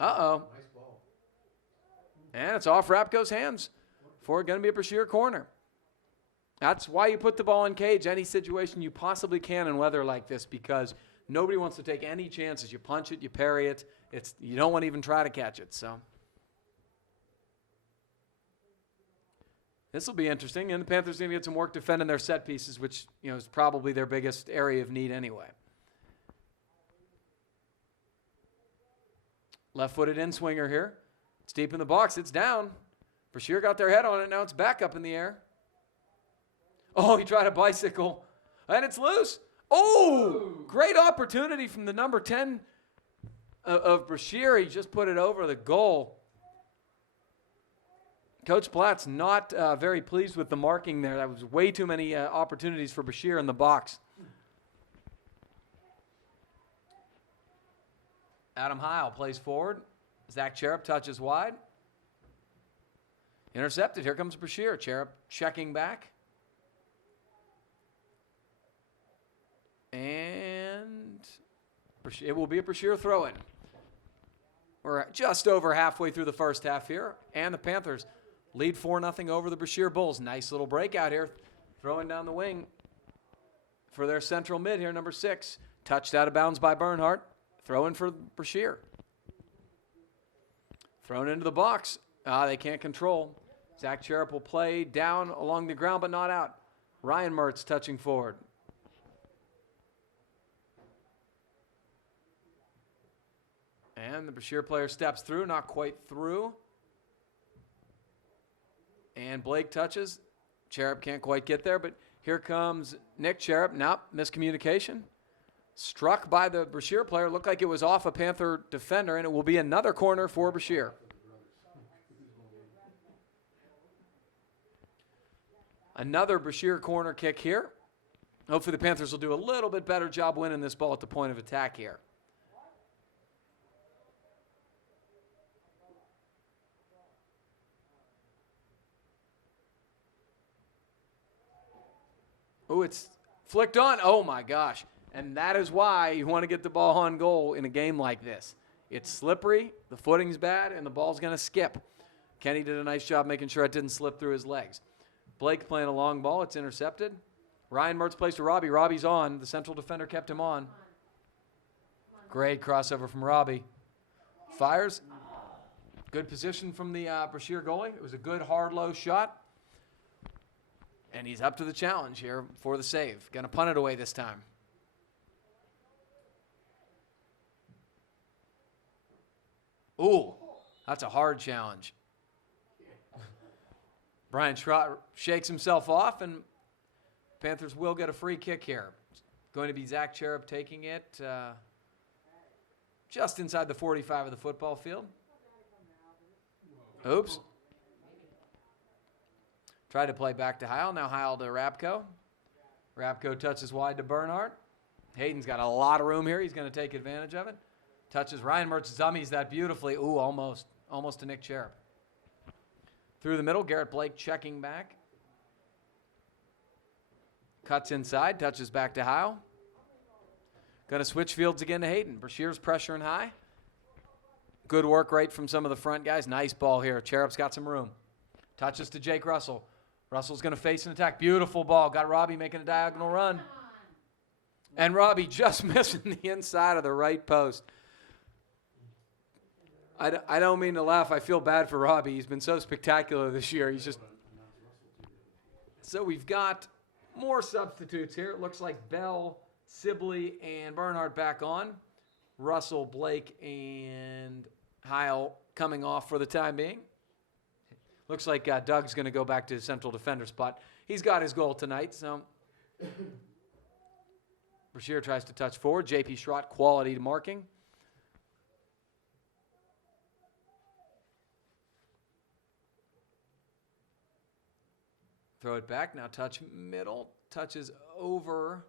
Uh-oh. Nice ball. And it's off Rapko's hands for going to be a Brashear corner. That's why you put the ball in cage any situation you possibly can in weather like this, because nobody wants to take any chances. You punch it, you parry it. You don't want to even try to catch it. So this will be interesting, and the Panthers are going to get some work defending their set pieces, which is probably their biggest area of need anyway. Left-footed in-swinger here. It's deep in the box. It's down. Brashear got their head on it. Now it's back up in the air. Oh, he tried a bicycle. And it's loose. Oh, great opportunity from the number 10 of Brashear. He just put it over the goal. Coach Platt's not very pleased with the marking there. That was way too many opportunities for Brashear in the box. Adam Heil plays forward. Zach Cherub touches wide. Intercepted. Here comes Brashear. Cherub checking back. And it will be a Brashear throw-in. We're just over halfway through the first half here, and the Panthers lead 4-0 over the Brashear Bulls. Nice little breakout here. Throwing down the wing for their central mid here, number 6. Touched out of bounds by Bernhardt. Throw in for Brashear. Thrown into the box. They can't control. Zach Cherub will play down along the ground, but not out. Ryan Mertz touching forward. And the Brashear player steps through, not quite through. And Blake touches. Cherub can't quite get there, but here comes Nick Cherub. Nope, miscommunication. Struck by the Brashear player. Looked like it was off a Panther defender, and it will be another corner for Brashear. Another Brashear corner kick here. Hopefully the Panthers will do a little bit better job winning this ball at the point of attack here. Ooh, it's flicked on. Oh, my gosh. And that is why you want to get the ball on goal in a game like this. It's slippery, the footing's bad, and the ball's going to skip. Kenny did a nice job making sure it didn't slip through his legs. Blake playing a long ball. It's intercepted. Ryan Mertz plays to Robbie. Robbie's on. The central defender kept him on. Great crossover from Robbie. Fires. Good position from the Brashear goalie. It was a good, hard, low shot. And he's up to the challenge here for the save. Going to punt it away this time. Ooh, that's a hard challenge. Brian Schrott shakes himself off, and Panthers will get a free kick here. It's going to be Zach Cherub taking it just inside the 45 of the football field. Oops. Tried to play back to Heil. Now Heil to Rapko. Rapko touches wide to Bernhardt. Hayden's got a lot of room here. He's going to take advantage of it. Touches Ryan Mertz, dummies that beautifully. Ooh, almost to Nick Cherub. Through the middle, Garrett Blake checking back. Cuts inside, touches back to Heil. Going to switch fields again to Hayden. Brashear's pressuring high. Good work rate from some of the front guys. Nice ball here. Cherub's got some room. Touches to Jake Russell. Russell's going to face an attack. Beautiful ball. Got Robbie making a diagonal run. And Robbie just missing the inside of the right post. I don't mean to laugh. I feel bad for Robbie. He's been so spectacular this year. So we've got more substitutes here. It looks like Bell, Sibley, and Bernhardt back on. Russell, Blake, and Heil coming off for the time being. Looks like Doug's going to go back to his central defender spot. He's got his goal tonight. So Brashear tries to touch forward. J.P. Schrott, quality to marking. Throw it back. Now touch middle. Touches over.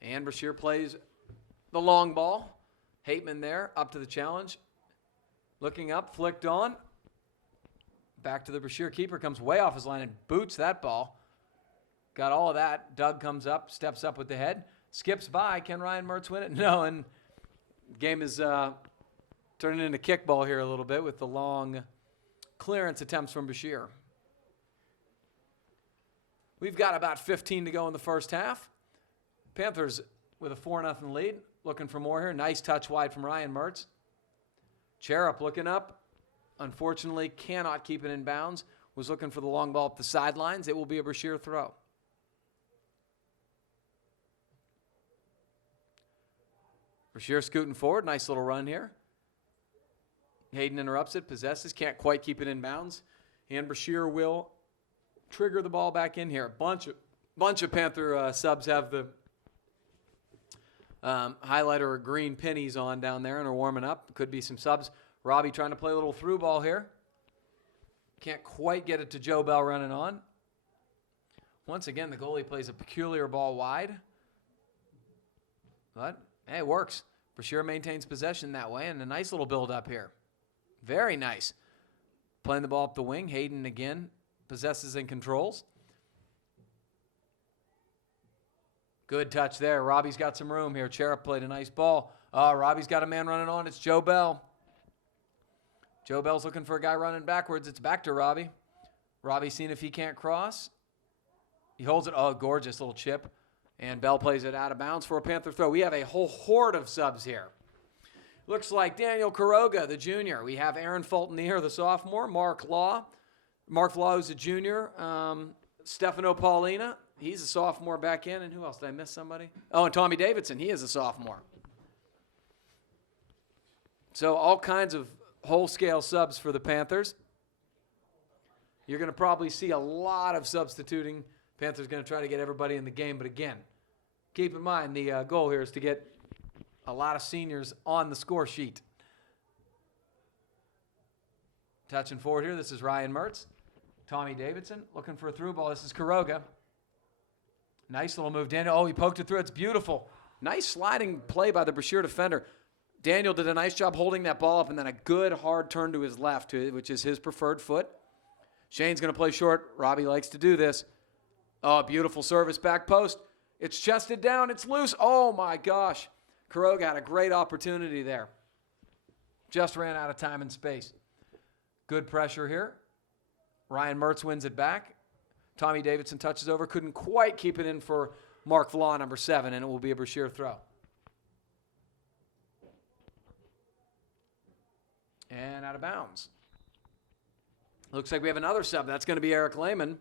And Brashear plays the long ball. Hateman there. Up to the challenge. Looking up. Flicked on. Back to the Brashear keeper. Comes way off his line and boots that ball. Got all of that. Doug comes up. Steps up with the head. Skips by. Can Ryan Mertz win it? No. And game is turning into kickball here a little bit with the long clearance attempts from Brashear. We've got about 15 to go in the first half. Panthers with a 4-0 lead. Looking for more here. Nice touch wide from Ryan Mertz. Cherub looking up. Unfortunately, cannot keep it in bounds. Was looking for the long ball up the sidelines. It will be a Brashear throw. Brashear scooting forward. Nice little run here. Hayden interrupts it. Possesses. Can't quite keep it in bounds. And Brashear will trigger the ball back in here. Bunch of Panther subs have the highlighter or green pennies on down there and are warming up. Could be some subs. Robbie trying to play a little through ball here. Can't quite get it to Joe Bell running on. Once again, the goalie plays a peculiar ball wide. But, hey, it works. Brashear maintains possession that way, and a nice little build-up here. Very nice. Playing the ball up the wing. Hayden again. Possesses and controls. Good touch there. Robbie's got some room here. Cherub played a nice ball. Robbie's got a man running on. It's Joe Bell. Joe Bell's looking for a guy running backwards. It's back to Robbie. Robbie seeing if he can't cross. He holds it. Oh, gorgeous little chip. And Bell plays it out of bounds for a Panther throw. We have a whole horde of subs here. Looks like Daniel Quiroga, the junior. We have Aaron Fulton-Neher, the sophomore. Mark Law, who's a junior. Stefano Paulina, he's a sophomore back in. And who else? Did I miss somebody? Oh, and Tommy Davidson, he is a sophomore. So all kinds of whole-scale subs for the Panthers. You're going to probably see a lot of substituting. Panthers going to try to get everybody in the game. But again, keep in mind the goal here is to get a lot of seniors on the score sheet. Touching forward here, this is Ryan Mertz. Tommy Davidson looking for a through ball. This is Quiroga. Nice little move. Daniel, he poked it through. It's beautiful. Nice sliding play by the Brashear defender. Daniel did a nice job holding that ball up and then a good hard turn to his left, which is his preferred foot. Shane's going to play short. Robbie likes to do this. Oh, beautiful service back post. It's chested down. It's loose. Oh, my gosh. Kuroga had a great opportunity there. Just ran out of time and space. Good pressure here. Ryan Mertz wins it back. Tommy Davidson touches over. Couldn't quite keep it in for Mark Vlau, number 7, and it will be a Brashear throw. And out of bounds. Looks like we have another sub. That's going to be Eric Lehman,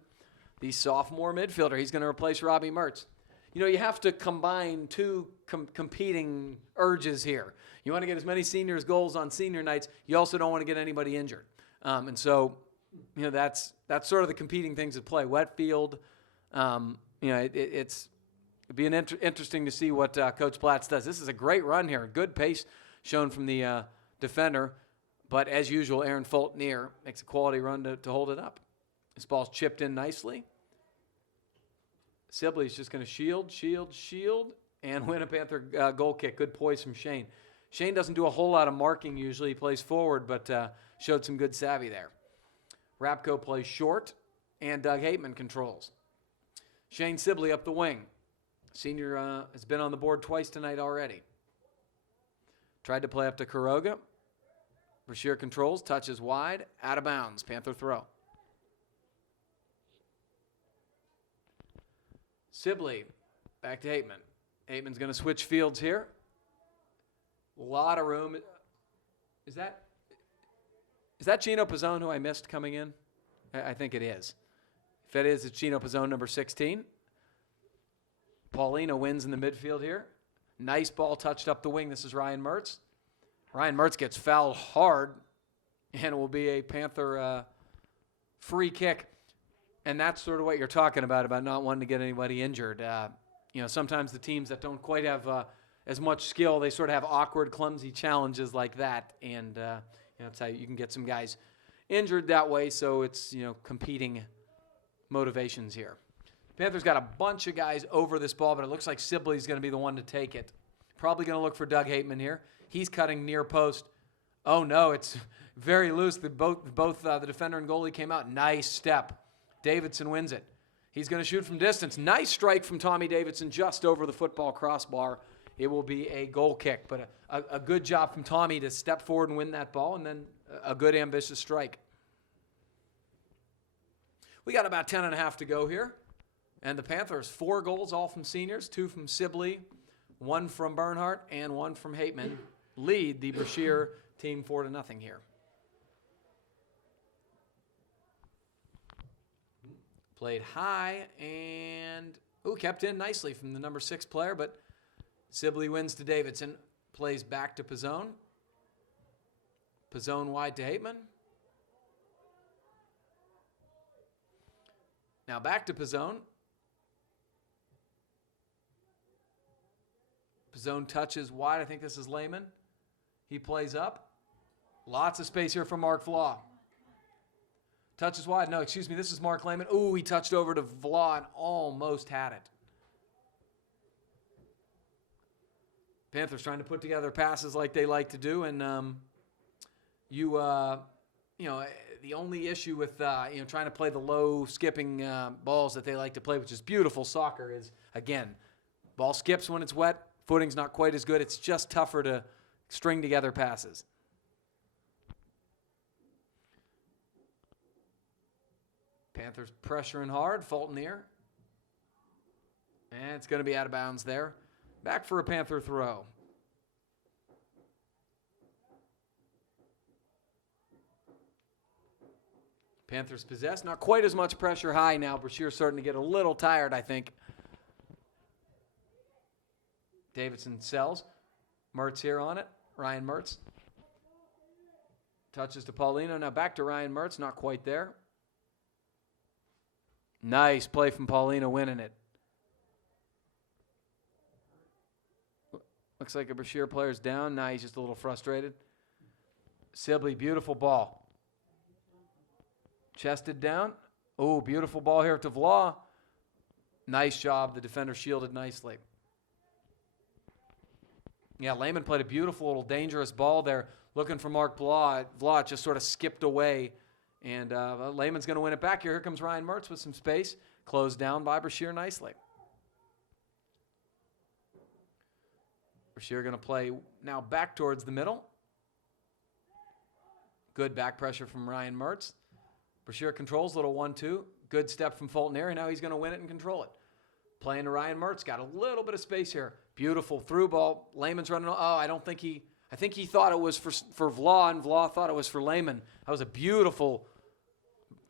the sophomore midfielder. He's going to replace Robbie Mertz. You know, you have to combine two competing urges here. You want to get as many seniors goals on senior nights. You also don't want to get anybody injured. And so, you know, that's sort of the competing things at play. Wet field, you know, it'd be interesting to see what Coach Platts does. This is a great run here. Good pace shown from the defender. But as usual, Aaron Fultonier makes a quality run to hold it up. This ball's chipped in nicely. Sibley's just going to shield, and win a Panther goal kick. Good poise from Shane. Shane doesn't do a whole lot of marking usually. He plays forward, but showed some good savvy there. Rapko plays short, and Doug Hateman controls. Shane Sibley up the wing. Senior has been on the board twice tonight already. Tried to play up to Kuroga. Brashear controls, touches wide, out of bounds. Panther throw. Sibley, back to Hateman. Hateman's going to switch fields here. A lot of room. Is that Gino Pizzone who I missed coming in? I think it is. If it is, it's Gino Pizzone, number 16. Paulino wins in the midfield here. Nice ball touched up the wing. This is Ryan Mertz. Ryan Mertz gets fouled hard, and it will be a Panther free kick. And that's sort of what you're talking about not wanting to get anybody injured. You know, sometimes the teams that don't quite have as much skill, they sort of have awkward, clumsy challenges like that. And, you know, that's how you can get some guys injured that way. So it's, you know, competing motivations here. Panthers got a bunch of guys over this ball, but it looks like Sibley's going to be the one to take it. Probably going to look for Doug Hateman here. He's cutting near post. Oh, no, it's very loose. Both the defender and goalie came out. Nice step. Davidson wins it. He's going to shoot from distance. Nice strike from Tommy Davidson just over the football crossbar. It will be a goal kick, but a good job from Tommy to step forward and win that ball, and then a good ambitious strike. We got about 10 and a half to go here. And the Panthers, 4 goals, all from seniors, 2 from Sibley, 1 from Bernhardt, and 1 from Hateman. Lead the Brashear team 4-0 here. Played high and kept in nicely from the number 6 player, but Sibley wins to Davidson, plays back to Pizzone. Pizzone wide to Hateman. Now back to Pizzone. Pizzone touches wide. I think this is Lehman. He plays up. Lots of space here for Mark Vlau. Touches wide. No, excuse me. This is Mark Lehman. Ooh, he touched over to Vlau and almost had it. Panthers trying to put together passes like they like to do, and you know, the only issue with trying to play the low skipping balls that they like to play, which is beautiful soccer, is again, ball skips when it's wet. Footing's not quite as good. It's just tougher to string together passes. Panthers pressuring hard. Fultonier. And it's going to be out of bounds there. Back for a Panther throw. Panthers possess. Not quite as much pressure high now. Brashear starting to get a little tired, I think. Davidson sells. Mertz here on it. Ryan Mertz. Touches to Paulino. Now back to Ryan Mertz. Not quite there. Nice play from Paulino winning it. Looks like a Brashear player's down. Now he's just a little frustrated. Sibley, beautiful ball. Chested down. Oh, beautiful ball here to Vlau. Nice job. The defender shielded nicely. Yeah, Lehman played a beautiful little dangerous ball there, looking for Mark Vlau. Vlau just sort of skipped away And Lehman's going to win it back here. Here comes Ryan Mertz with some space. Closed down by Brashear nicely. Brashear going to play now back towards the middle. Good back pressure from Ryan Mertz. Brashear controls, little 1-2. Good step from Fulton and now he's going to win it and control it. Playing to Ryan Mertz. Got a little bit of space here. Beautiful through ball. Lehman's running. Oh, I think he thought it was for Vlah, and Vlah thought it was for Lehman. That was a beautiful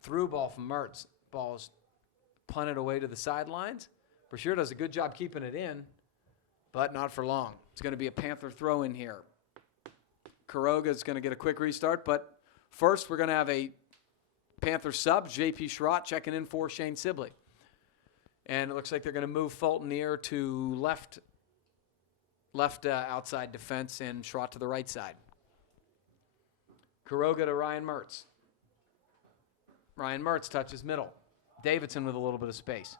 through ball from Mertz. Ball is punted away to the sidelines. Brashear does a good job keeping it in, but not for long. It's going to be a Panther throw in here. Kuroga is going to get a quick restart, but first we're going to have a Panther sub. J.P. Schrott checking in for Shane Sibley. And it looks like they're going to move Fulton to left outside defense and Schrott to the right side. Kuroga to Ryan Mertz. Ryan Mertz touches middle. Davidson with a little bit of space.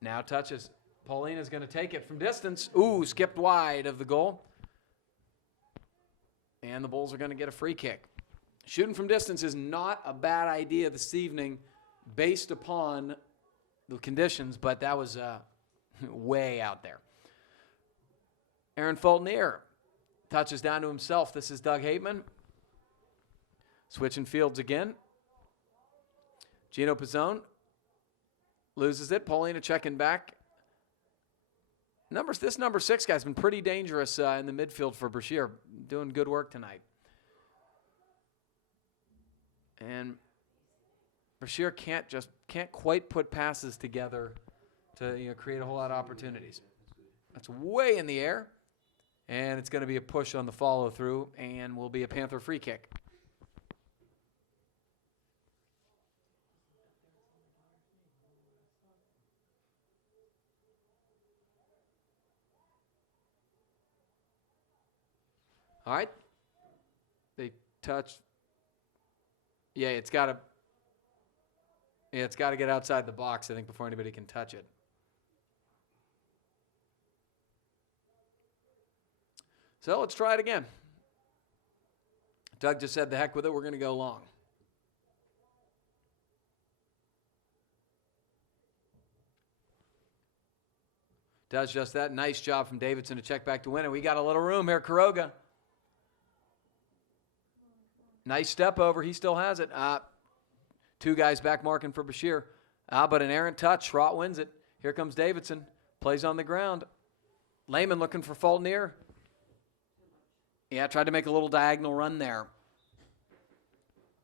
Now touches. Paulina's going to take it from distance. Ooh, skipped wide of the goal. And the Bulls are going to get a free kick. Shooting from distance is not a bad idea this evening based upon the conditions, but that was way out there. Aaron Fulton touches down to himself. This is Doug Hateman. Switching fields again. Gino Pizzone loses it. Paulina checking back. This number 6 guy's been pretty dangerous in the midfield for Brashear. Doing good work tonight. And Brashear can't quite put passes together to create a whole lot of opportunities. That's way in the air. And it's going to be a push on the follow through and will be a Panther free kick. All right. They touch. Yeah, it's got to get outside the box, I think, before anybody can touch it. So let's try it again. Doug just said the heck with it. We're going to go long. Does just that. Nice job from Davidson to check back to win it. We got a little room here. Kuroga. Nice step over. He still has it. 2 guys back marking for Brashear. But an errant touch. Schrott wins it. Here comes Davidson. Plays on the ground. Lehman looking for Fulton. Yeah, tried to make a little diagonal run there.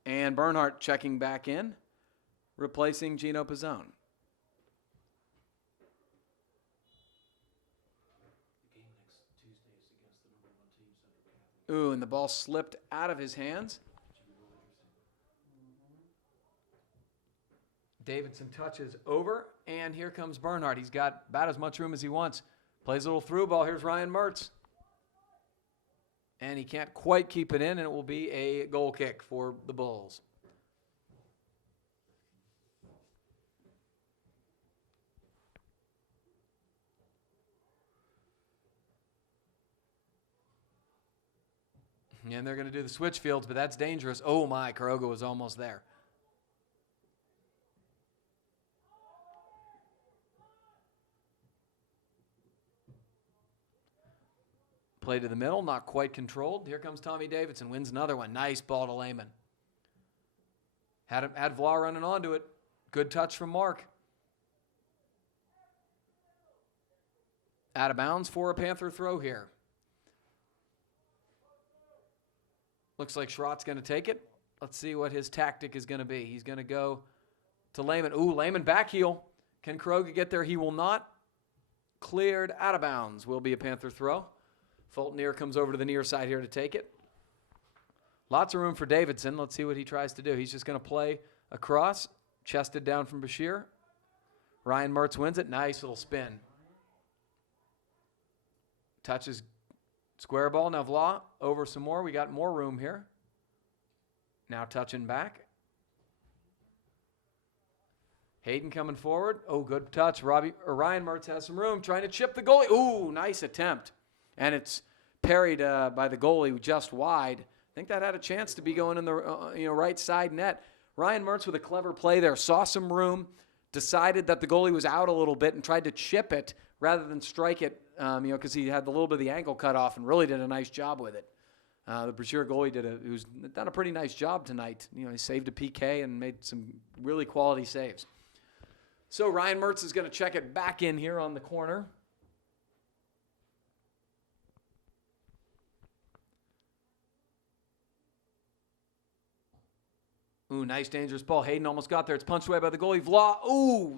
And Bernhardt checking back in, replacing Gino Pizzone. Ooh, and the ball slipped out of his hands. Davidson touches over, and here comes Bernhardt. He's got about as much room as he wants. Plays a little through ball. Here's Ryan Mertz. And he can't quite keep it in, and it will be a goal kick for the Bulls. And they're going to do the switch fields, but that's dangerous. Oh, my. Kuroga was almost there. Play to the middle, not quite controlled. Here comes Tommy Davidson, wins another one. Nice ball to Lehman. Had Vlah running onto it. Good touch from Mark. Out of bounds for a Panther throw here. Looks like Schrott's going to take it. Let's see what his tactic is going to be. He's going to go to Lehman. Ooh, Lehman back heel. Can Kuroga get there? He will not. Cleared out of bounds. Will be a Panther throw. Fulton comes over to the near side here to take it. Lots of room for Davidson. Let's see what he tries to do. He's just going to play across. Chested down from Brashear. Ryan Mertz wins it. Nice little spin. Touches square ball. Now Vlah over some more. We got more room here. Now touching back. Hayden coming forward. Oh, good touch. Ryan Mertz has some room. Trying to chip the goalie. Ooh, nice attempt. And it's parried by the goalie just wide. think that had a chance to be going in the right side net. Ryan Mertz with a clever play there, saw some room, decided that the goalie was out a little bit and tried to chip it rather than strike it, because he had the little bit of the ankle cut off and really did a nice job with it. The Brashear goalie who's done a pretty nice job tonight. He saved a PK and made some really quality saves. So Ryan Mertz is going to check it back in here on the corner. Ooh, nice dangerous ball. Hayden almost got there. It's punched away by the goalie. Vla,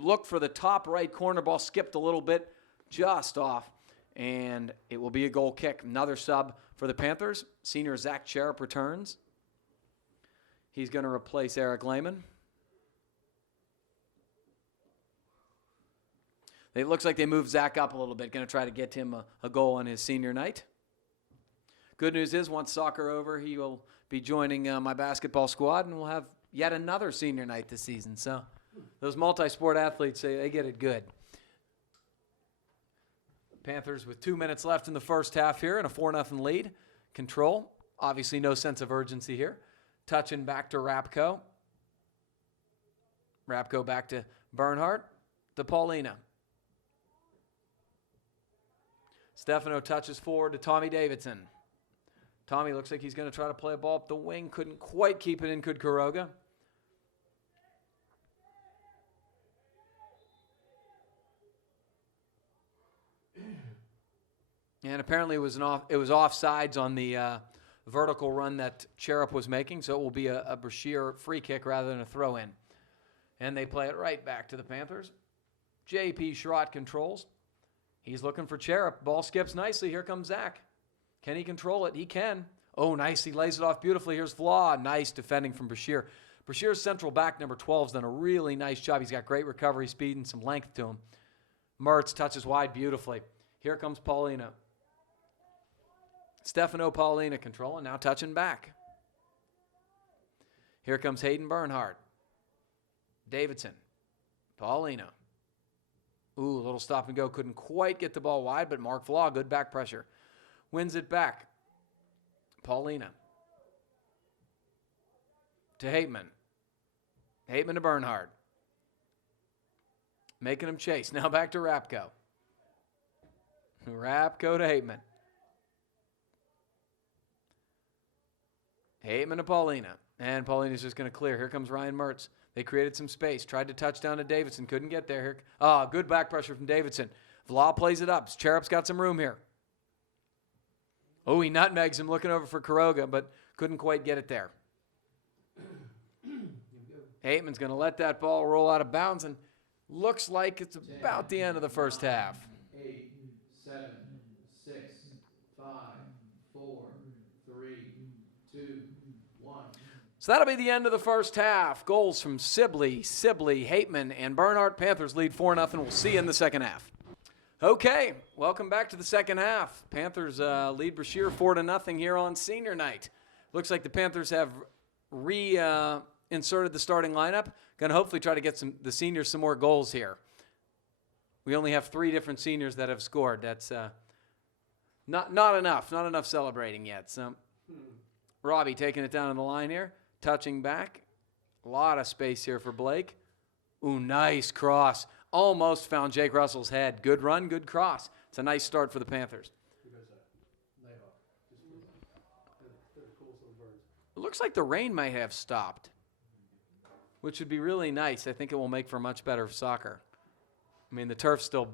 look for the top right corner. Ball skipped a little bit, just off. And it will be a goal kick. Another sub for the Panthers. Senior Zach Cherub returns. He's going to replace Eric Lehman. It looks like they moved Zach up a little bit. Going to try to get him a goal on his senior night. Good news is, once soccer over, he will be joining my basketball squad, and we'll have yet another senior night this season. So those multi-sport athletes, they get it good. Panthers with 2 minutes left in the first half here and a 4-0 lead. Control. Obviously no sense of urgency here. Touching back to Rapko. Rapko back to Bernhardt. To Paulina. Stefano touches forward to Tommy Davidson. Tommy looks like he's going to try to play a ball up the wing. Couldn't quite keep it in, could Kuroga. And apparently it was offsides on the vertical run that Cherub was making, so it will be a Brashear free kick rather than a throw-in. And they play it right back to the Panthers. J.P. Schrott controls. He's looking for Cherub. Ball skips nicely. Here comes Zach. Can he control it? He can. Oh, nice. He lays it off beautifully. Here's Vla. Nice defending from Brashear. Brashear's central back, number 12, has done a really nice job. He's got great recovery speed and some length to him. Mertz touches wide beautifully. Here comes Paulina. Stefano Paulina controlling, now touching back. Here comes Hayden Bernhardt. Davidson. Paulina. Ooh, a little stop and go. Couldn't quite get the ball wide, but Mark Vla, good back pressure. Wins it back. Paulina. To Hateman. Hateman to Bernhardt. Making him chase. Now back to Rapko. Rapko to Hateman. Hateman to Paulina. And Paulina's just going to clear. Here comes Ryan Mertz. They created some space. Tried to touch down to Davidson. Couldn't get there. Good back pressure from Davidson. Vla plays it up. Cherub's got some room here. Oh, he nutmegs him looking over for Kuroga, but couldn't quite get it there. Hateman's going to let that ball roll out of bounds, and looks like it's about the end of the first half. 8, 7, 6, 5, 4, 3, 2, 1. So that'll be the end of the first half. Goals from Sibley, Hateman, and Bernhardt. Panthers lead 4-0. We'll see you in the second half. Okay, welcome back to the second half. Panthers lead Brashear 4-0 here on senior night. Looks like the Panthers have inserted the starting lineup. Going to hopefully try to get the seniors some more goals here. We only have 3 different seniors that have scored. That's not enough. Not enough celebrating yet. So Robbie taking it down on the line here. Touching back. A lot of space here for Blake. Ooh, nice cross. Almost found Jake Russell's head. Good run, good cross. It's a nice start for the Panthers. It looks like the rain might have stopped, which would be really nice. I think it will make for much better soccer. I mean, the turf's still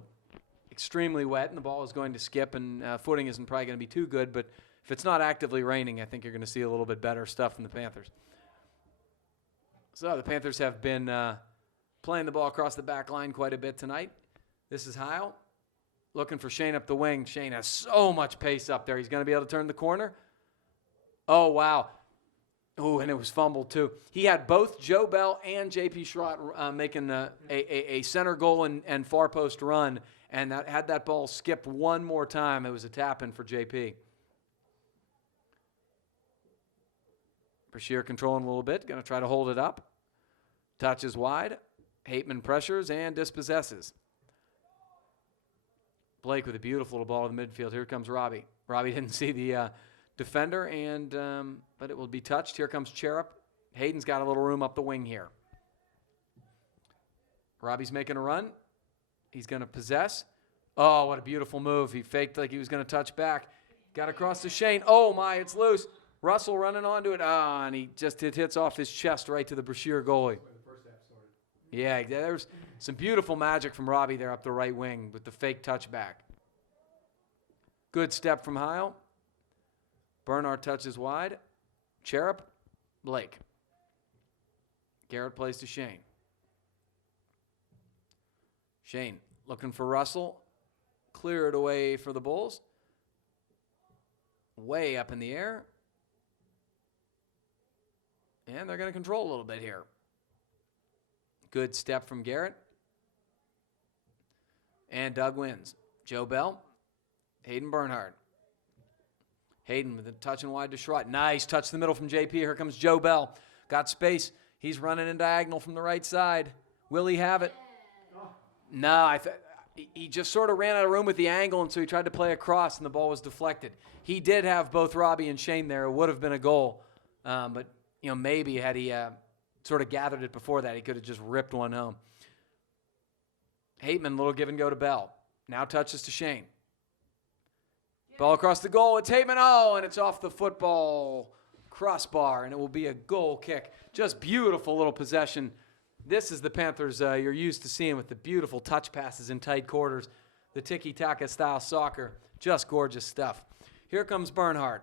extremely wet, and the ball is going to skip, and footing isn't probably going to be too good, but if it's not actively raining, I think you're going to see a little bit better stuff from the Panthers. So the Panthers have been playing the ball across the back line quite a bit tonight. This is Heil looking for Shane up the wing. Shane has so much pace up there. He's going to be able to turn the corner. Oh, wow. Oh, and it was fumbled too. He had both Joe Bell and J.P. Schrott making a center goal and far post run, and had that ball skipped one more time, it was a tap-in for J.P. Brashear controlling a little bit, going to try to hold it up. Touches wide. Hateman pressures and dispossesses. Blake with a beautiful little ball in the midfield. Here comes Robbie. Robbie didn't see the defender, and but it will be touched. Here comes Cherub. Hayden's got a little room up the wing here. Robbie's making a run. He's going to possess. Oh, what a beautiful move. He faked like he was going to touch back. Got across to Shane. Oh, my, it's loose. Russell running onto it. Ah, and he just hits off his chest right to the Brashear goalie. Yeah, there's some beautiful magic from Robbie there up the right wing with the fake touchback. Good step from Heil. Bernhardt touches wide. Cherub. Blake. Garrett plays to Shane. Shane looking for Russell. Clear it away for the Bulls. Way up in the air. And they're going to control a little bit here. Good step from Garrett. And Doug wins. Joe Bell. Hayden Bernhardt. Hayden with a touch and wide to Schrott. Nice touch to the middle from JP. Here comes Joe Bell. Got space. He's running in diagonal from the right side. Will he have it? No, he just sort of ran out of room with the angle, and so he tried to play across, and the ball was deflected. He did have both Robbie and Shane there. It would have been a goal. But, maybe had he sort of gathered it before that, he could have just ripped one home. Hateman, little give and go to Bell. Now touches to Shane. Ball across the goal. It's Hateman. Oh, and it's off the football crossbar, and it will be a goal kick. Just beautiful little possession. This is the Panthers you're used to seeing with the beautiful touch passes in tight quarters, the tiki-taka style soccer. Just gorgeous stuff. Here comes Bernhardt.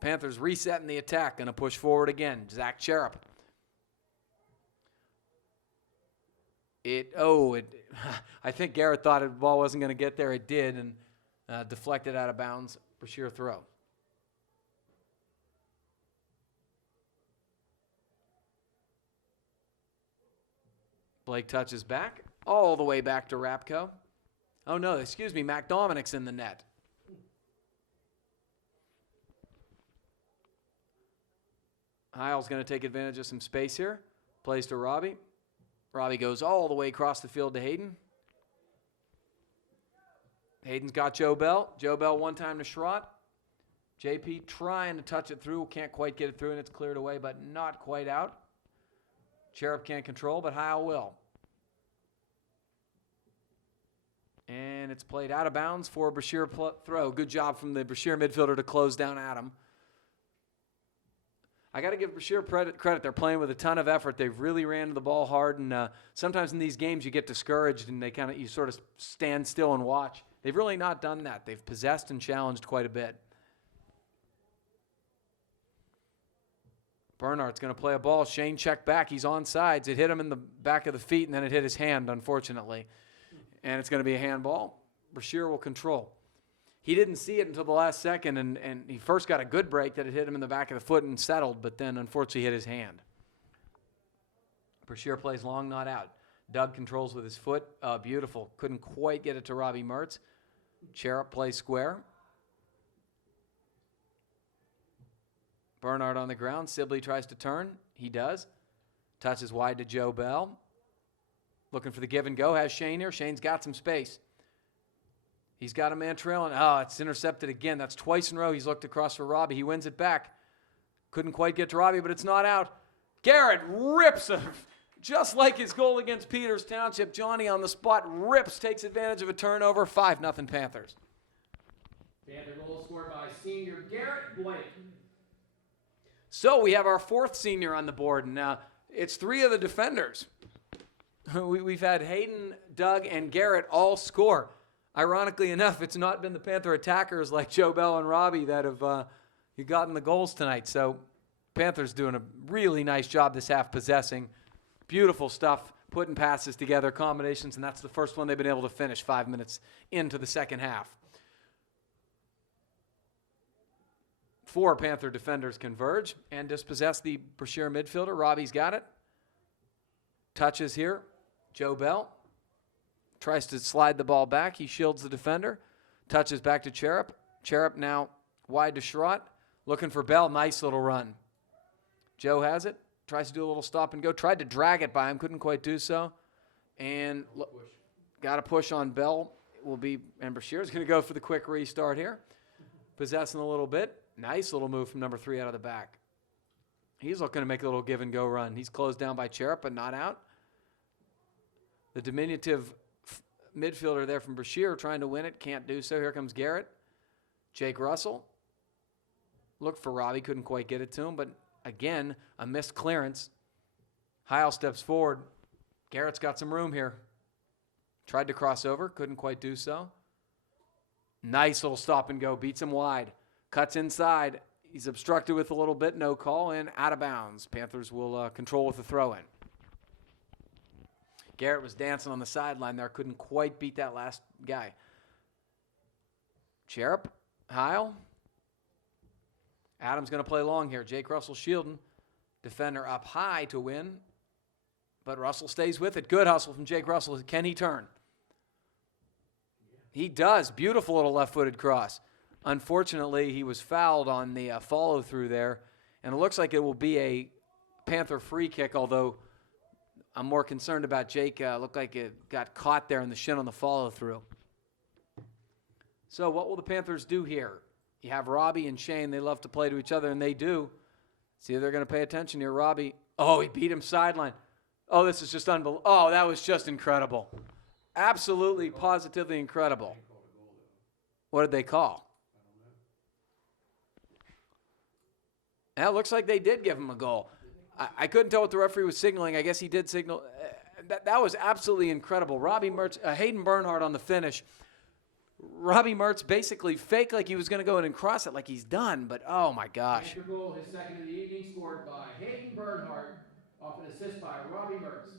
Panthers resetting the attack, going to push forward again. Zach Cherub. I think Garrett thought the ball wasn't going to get there. It did, and deflected out of bounds. Brashear throw. Blake touches back, all the way back to Rapco. Oh, no, excuse me, Mac Dominic's in the net. Heil's going to take advantage of some space here. Plays to Robbie. Robbie goes all the way across the field to Hayden. Hayden's got Joe Bell. Joe Bell one time to Schrott. JP trying to touch it through. Can't quite get it through, and it's cleared away, but not quite out. Cherub can't control, but Heil will. And it's played out of bounds for a Brashear throw. Good job from the Brashear midfielder to close down Adam. I got to give Brashear credit. They're playing with a ton of effort. They've really ran the ball hard, and sometimes in these games you get discouraged and you sort of stand still and watch. They've really not done that. They've possessed and challenged quite a bit. Bernhardt's going to play a ball. Shane checked back. He's on sides. It hit him in the back of the feet, and then it hit his hand, unfortunately. And it's going to be a handball. Brashear will control. He didn't see it until the last second, and he first got a good break that it hit him in the back of the foot and settled, but then unfortunately hit his hand. Brashear plays long, not out. Doug controls with his foot. Beautiful. Couldn't quite get it to Robbie Mertz. Cherub plays square. Bernhardt on the ground. Sibley tries to turn. He does. Touches wide to Joe Bell. Looking for the give and go. Has Shane here. Shane's got some space. He's got a man trailing. Oh, it's intercepted again. That's twice in a row he's looked across for Robbie. He wins it back. Couldn't quite get to Robbie, but it's not out. Garrett rips him. Just like his goal against Peters Township. Johnny on the spot rips, takes advantage of a turnover. 5-0 Panthers. Panther goal scored by senior Garrett Blake. So we have our fourth senior on the board, and it's three of the defenders. We've had Hayden, Doug, and Garrett all score. Ironically enough, it's not been the Panther attackers like Joe Bell and Robbie that have gotten the goals tonight. So Panthers doing a really nice job this half possessing. Beautiful stuff, putting passes together, combinations, and that's the first one they've been able to finish 5 minutes into the second half. 4 Panther defenders converge and dispossess the Brashear midfielder. Robbie's got it. Touches here. Joe Bell tries to slide the ball back. He shields the defender. Touches back to Cherub. Cherub now wide to Schrott. Looking for Bell. Nice little run. Joe has it. Tries to do a little stop and go. Tried to drag it by him. Couldn't quite do so. And got a push on Bell. And Brashear's going to go for the quick restart here. Possessing a little bit. Nice little move from number 3 out of the back. He's looking to make a little give-and-go run. He's closed down by Cherub, but not out. The diminutive midfielder there from Brashear trying to win it. Can't do so. Here comes Garrett. Jake Russell. Looked for Robbie. Couldn't quite get it to him, but again, a missed clearance. Heil steps forward. Garrett's got some room here. Tried to cross over. Couldn't quite do so. Nice little stop and go. Beats him wide. Cuts inside. He's obstructed with a little bit. No call and out of bounds. Panthers will control with the throw-in. Garrett was dancing on the sideline there. Couldn't quite beat that last guy. Cherub. Heil. Adams going to play long here. Jake Russell shielding. Defender up high to win. But Russell stays with it. Good hustle from Jake Russell. Can he turn? He does. Beautiful little left-footed cross. Unfortunately, he was fouled on the follow-through there. And it looks like it will be a Panther free kick, although I'm more concerned about Jake. Looked like it got caught there in the shin on the follow-through. So what will the Panthers do here? You have Robbie and Shane. They love to play to each other, and they do. See if they're going to pay attention here. Robbie. Oh, he beat him sideline. Oh, this is just unbelievable. Oh, that was just incredible. Absolutely, positively incredible. What did they call? It looks like they did give him a goal. I couldn't tell what the referee was signaling. I guess he did signal. That was absolutely incredible. Robbie Mertz, Hayden Bernhardt on the finish. Robbie Mertz basically faked like he was going to go in and cross it like he's done, but oh my gosh. Extra goal, his second of the evening, scored by Hayden Bernhardt off an assist by Robbie Mertz.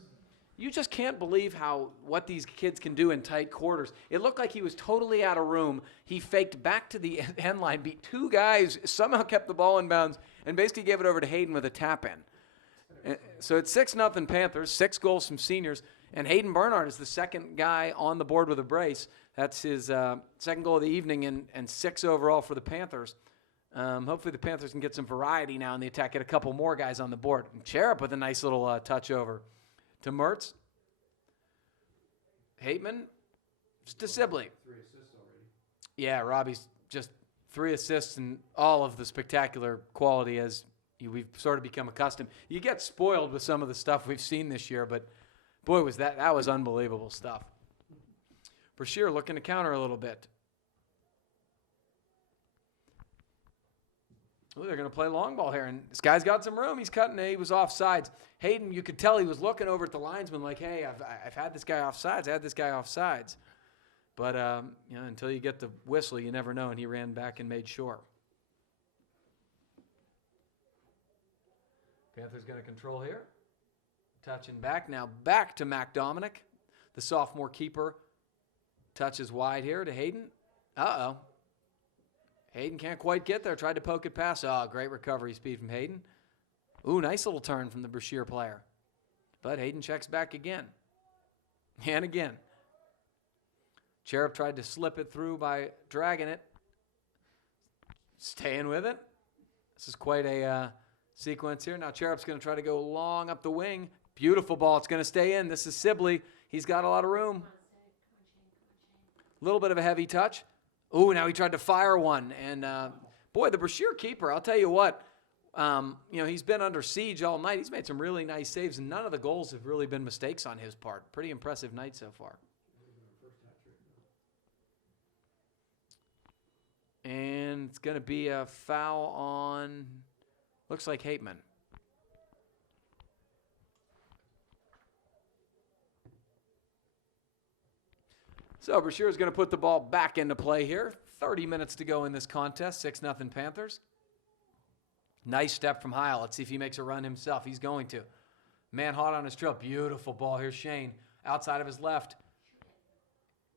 You just can't believe what these kids can do in tight quarters. It looked like he was totally out of room. He faked back to the end line, beat 2 guys, somehow kept the ball in bounds, and basically gave it over to Hayden with a tap-in. So it's 6-0 Panthers, 6 goals from seniors, and Hayden Bernhardt is the second guy on the board with a brace. That's his second goal of the evening and 6 overall for the Panthers. Hopefully the Panthers can get some variety now in the attack, get a couple more guys on the board. And Cherub with a nice little touch over to Mertz. Hateman to Sibley. 3 assists already. Yeah, Robbie's just 3 assists and all of the spectacular quality as we've sort of become accustomed. You get spoiled with some of the stuff we've seen this year, but boy, that was unbelievable stuff. Brashear looking to counter a little bit. Ooh, they're going to play long ball here, and this guy's got some room. He's cutting it. He was offsides. Hayden, you could tell he was looking over at the linesman like, hey, I've had this guy offsides. I had this guy offsides. But until you get the whistle, you never know, and he ran back and made sure. Panthers going to control here. Touching back. Now back to Mac Dominic. The sophomore keeper touches wide here to Hayden. Uh-oh. Hayden can't quite get there. Tried to poke it past. Oh, great recovery speed from Hayden. Ooh, nice little turn from the Brashear player. But Hayden checks back again. And again. Cherub tried to slip it through by dragging it. Staying with it. This is quite a sequence here. Now Cherub's going to try to go long up the wing. Beautiful ball. It's going to stay in. This is Sibley. He's got a lot of room. A little bit of a heavy touch. Ooh, now he tried to fire one. And, boy, the Brashear keeper, I'll tell you what, he's been under siege all night. He's made some really nice saves, and none of the goals have really been mistakes on his part. Pretty impressive night so far. And it's going to be a foul on, looks like Hateman. So Brashear is going to put the ball back into play here. 30 minutes to go in this contest. 6-0 Panthers. Nice step from Heil. Let's see if he makes a run himself. He's going to. Man hot on his trail. Beautiful ball. Here's Shane. Outside of his left.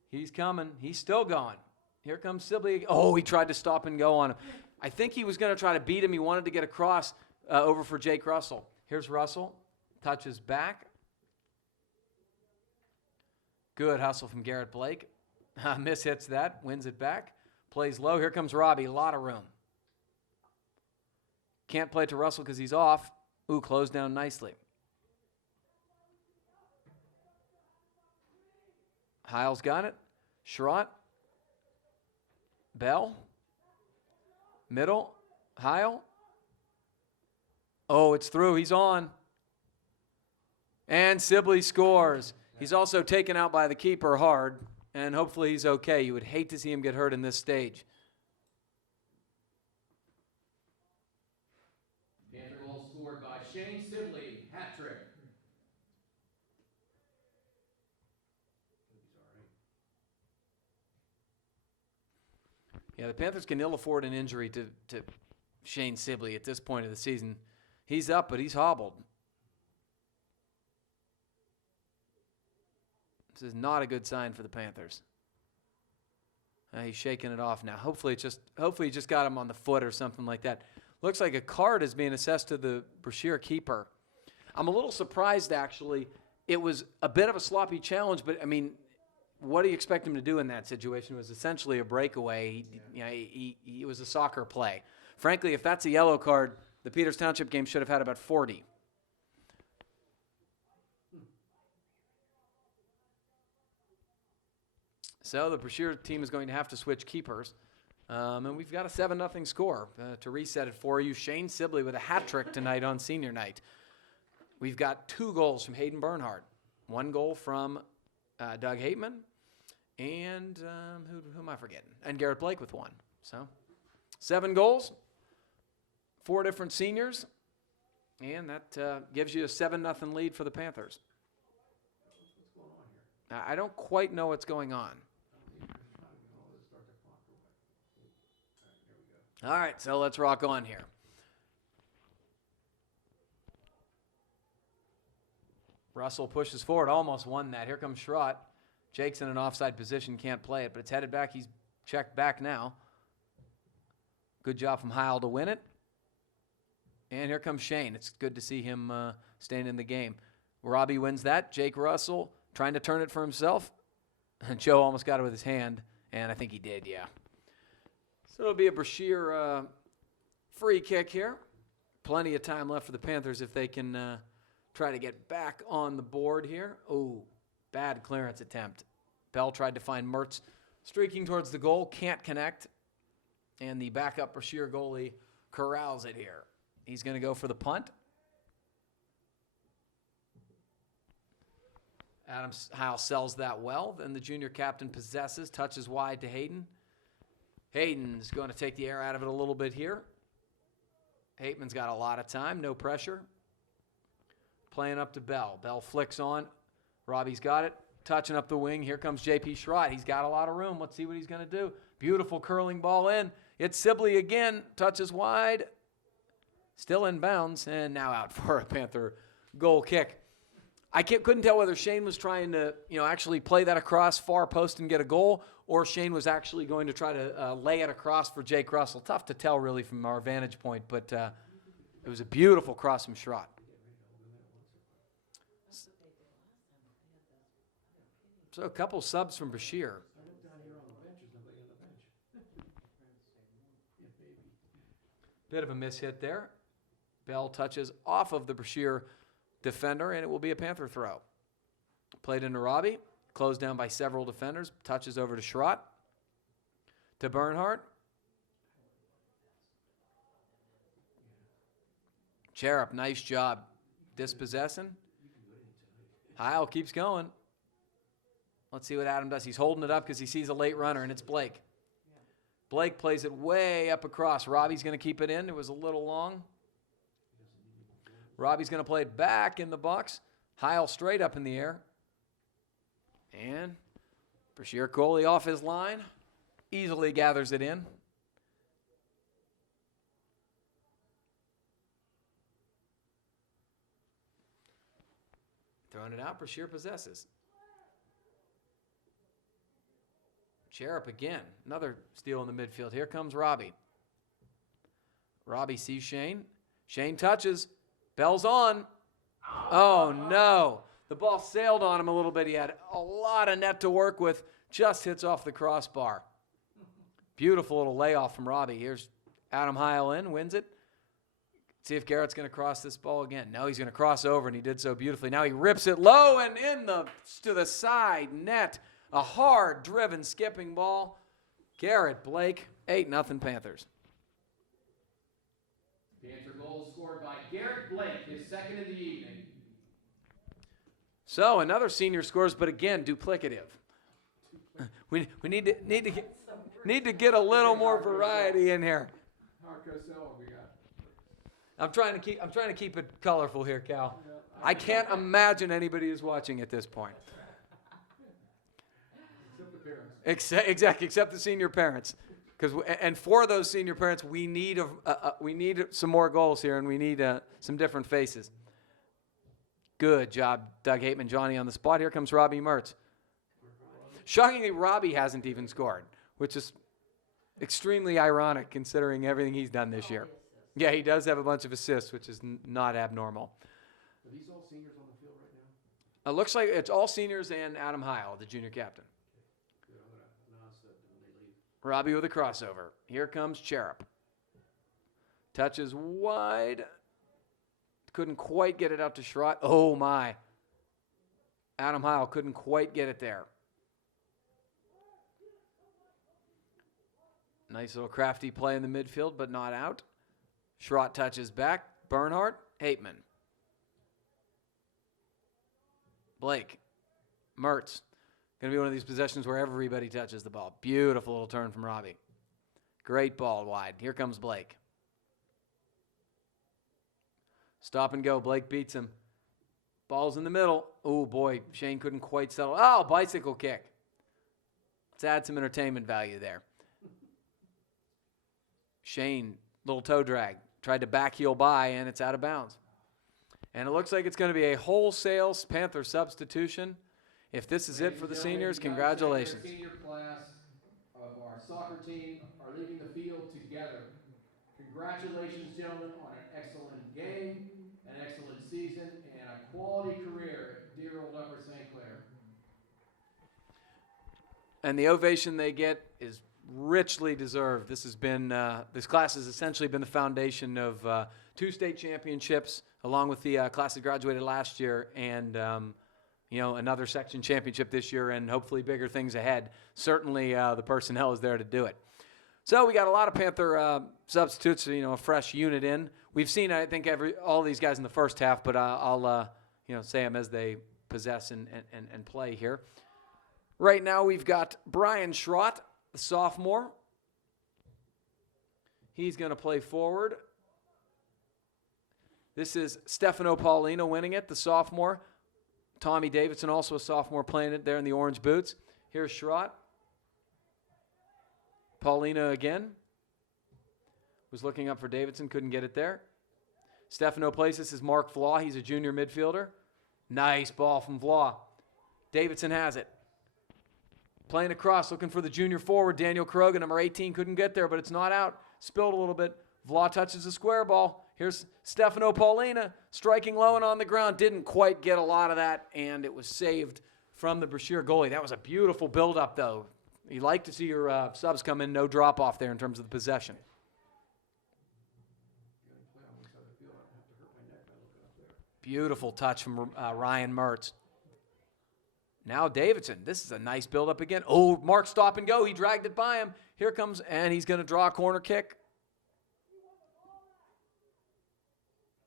He's coming. He's still going. Here comes Sibley. Oh, he tried to stop and go on him. I think he was going to try to beat him. He wanted to get across over for Jake Russell. Here's Russell. Touches back. Good hustle from Garrett Blake. Mishits that. Wins it back. Plays low. Here comes Robbie. A lot of room. Can't play to Russell because he's off. Ooh, closed down nicely. Heil's got it. Schrott. Bell. Middle. Heil. Oh, it's through. He's on. And Sibley scores. He's also taken out by the keeper hard, and hopefully he's okay. You would hate to see him get hurt in this stage. Panther goal scored by Shane Sibley, hat trick. Yeah, the Panthers can ill afford an injury to Shane Sibley at this point of the season. He's up, but he's hobbled. This is not a good sign for the Panthers. He's shaking it off now. Hopefully he just got him on the foot or something like that. Looks like a card is being assessed to the Brashear keeper. I'm a little surprised, actually. It was a bit of a sloppy challenge, but, I mean, what do you expect him to do in that situation? It was essentially a breakaway. It was a soccer play. Frankly, if that's a yellow card, the Peters Township game should have had about 40. So the Brashear team is going to have to switch keepers. And we've got a 7-0 score to reset it for you. Shane Sibley with a hat trick tonight on senior night. We've got 2 goals from Hayden Bernhardt. 1 goal from Doug Hateman. And who am I forgetting? And Garrett Blake with 1. So 7 goals, 4 different seniors. And that gives you a 7-0 lead for the Panthers. What's going on here? I don't quite know what's going on. All right, so let's rock on here. Russell pushes forward, almost won that. Here comes Schrott. Jake's in an offside position, can't play it, but it's headed back. He's checked back now. Good job from Heil to win it. And here comes Shane. It's good to see him staying in the game. Robbie wins that. Jake Russell trying to turn it for himself. And Joe almost got it with his hand, and I think he did, yeah. So it'll be a Brashear free kick here. Plenty of time left for the Panthers if they can try to get back on the board here. Oh, bad clearance attempt. Bell tried to find Mertz streaking towards the goal, can't connect. And the backup Brashear goalie corrals it here. He's going to go for the punt. Adam Heil sells that well. Then the junior captain possesses, touches wide to Hayden. Hayden's going to take the air out of it a little bit here. Hateman's got a lot of time, no pressure. Playing up to Bell. Bell flicks on. Robbie's got it. Touching up the wing. Here comes J.P. Schrott. He's got a lot of room. Let's see what he's going to do. Beautiful curling ball in. It's Sibley again. Touches wide. Still in bounds. And now out for a Panther goal kick. I couldn't tell whether Shane was trying to, actually play that across far post and get a goal, or Shane was actually going to try to lay it across for Jake Russell. Tough to tell, really, from our vantage point, but it was a beautiful cross from Schrott. So a couple subs from Brashear. I looked down here on the bench. There's nobody on the bench. Yeah, baby. Bit of a mishit there. Bell touches off of the Brashear defender, and it will be a Panther throw. Played into Robbie. Closed down by several defenders. Touches over to Schrott. To Bernhardt. Cherub, nice job dispossessing. Heil keeps going. Let's see what Adam does. He's holding it up because he sees a late runner, and it's Blake. Blake plays it way up across. Robbie's going to keep it in. It was a little long. Robbie's going to play it back in the box. Heil straight up in the air. And Brashear goalie off his line. Easily gathers it in. Throwing it out, Brashear possesses. Cherub again. Another steal in the midfield. Here comes Robbie. Robbie sees Shane. Shane touches. Bell's on. Oh, no. The ball sailed on him a little bit. He had a lot of net to work with. Just hits off the crossbar. Beautiful little layoff from Robbie. Here's Adam Heil in, wins it. See if Garrett's going to cross this ball again. No, he's going to cross over, and he did so beautifully. Now he rips it low and to the side net. A hard-driven skipping ball. Garrett Blake, 8-0 Panthers. Panther goal scored by Garrett Blake, his second of the evening. So another senior scores, but again, duplicative. We need to get a little more variety in here. I'm trying to keep it colorful here, Cal. I can't imagine anybody is watching at this point. Exactly, except the senior parents. And for those senior parents, we need some more goals here, and we need some different faces. Good job, Doug Hateman, Johnny on the spot. Here comes Robbie Mertz. Shockingly, Robbie hasn't even scored, which is extremely ironic considering everything he's done this year. Yeah, he does have a bunch of assists, which is not abnormal. Are these all seniors on the field right now? It looks like it's all seniors and Adam Heil, the junior captain. Good, I'm going to announce that when they leave. Robbie with a crossover. Here comes Cherub. Touches wide. Couldn't quite get it out to Schrott. Oh, my. Adam Heil couldn't quite get it there. Nice little crafty play in the midfield, but not out. Schrott touches back. Bernhardt, Hateman. Blake. Mertz. Going to be one of these possessions where everybody touches the ball. Beautiful little turn from Robbie. Great ball wide. Here comes Blake. Stop and go. Blake beats him. Ball's in the middle. Oh, boy. Shane couldn't quite settle. Oh, bicycle kick. Let's add some entertainment value there. Shane, little toe drag. Tried to back heel by, and it's out of bounds. And it looks like it's going to be a wholesale Panther substitution. If this is it for the seniors, congratulations. The senior class of our soccer team are leaving the field together. Congratulations, gentlemen, on an excellent game, an excellent season, and a quality career at dear old Upper St. Clair. And the ovation they get is richly deserved. This class has essentially been the foundation of 2 state championships, along with the class that graduated last year, and another section championship this year, and hopefully bigger things ahead. Certainly, the personnel is there to do it. So we got a lot of Panther substitutes, a fresh unit in. We've seen, I think, all these guys in the first half, but I'll say them as they possess and play here. Right now we've got Brian Schrott, the sophomore. He's going to play forward. This is Stefano Paulino winning it, the sophomore. Tommy Davidson, also a sophomore, playing it there in the orange boots. Here's Schrott. Paulino again. Was looking up for Davidson, couldn't get it there. Stefano plays this is Mark Vlau. He's a junior midfielder. Nice ball from Vlau. Davidson has it. Playing across, looking for the junior forward, Daniel Kuroga, number 18, couldn't get there, but it's not out. Spilled a little bit. Vlau touches the square ball. Here's Stefano Paulina, striking low and on the ground. Didn't quite get a lot of that, and it was saved from the Brashear goalie. That was a beautiful build-up, though. You like to see your subs come in, no drop-off there in terms of the possession. Beautiful touch from Ryan Mertz. Now Davidson. This is a nice build-up again. Oh, Mark stop and go. He dragged it by him. Here comes, and he's going to draw a corner kick.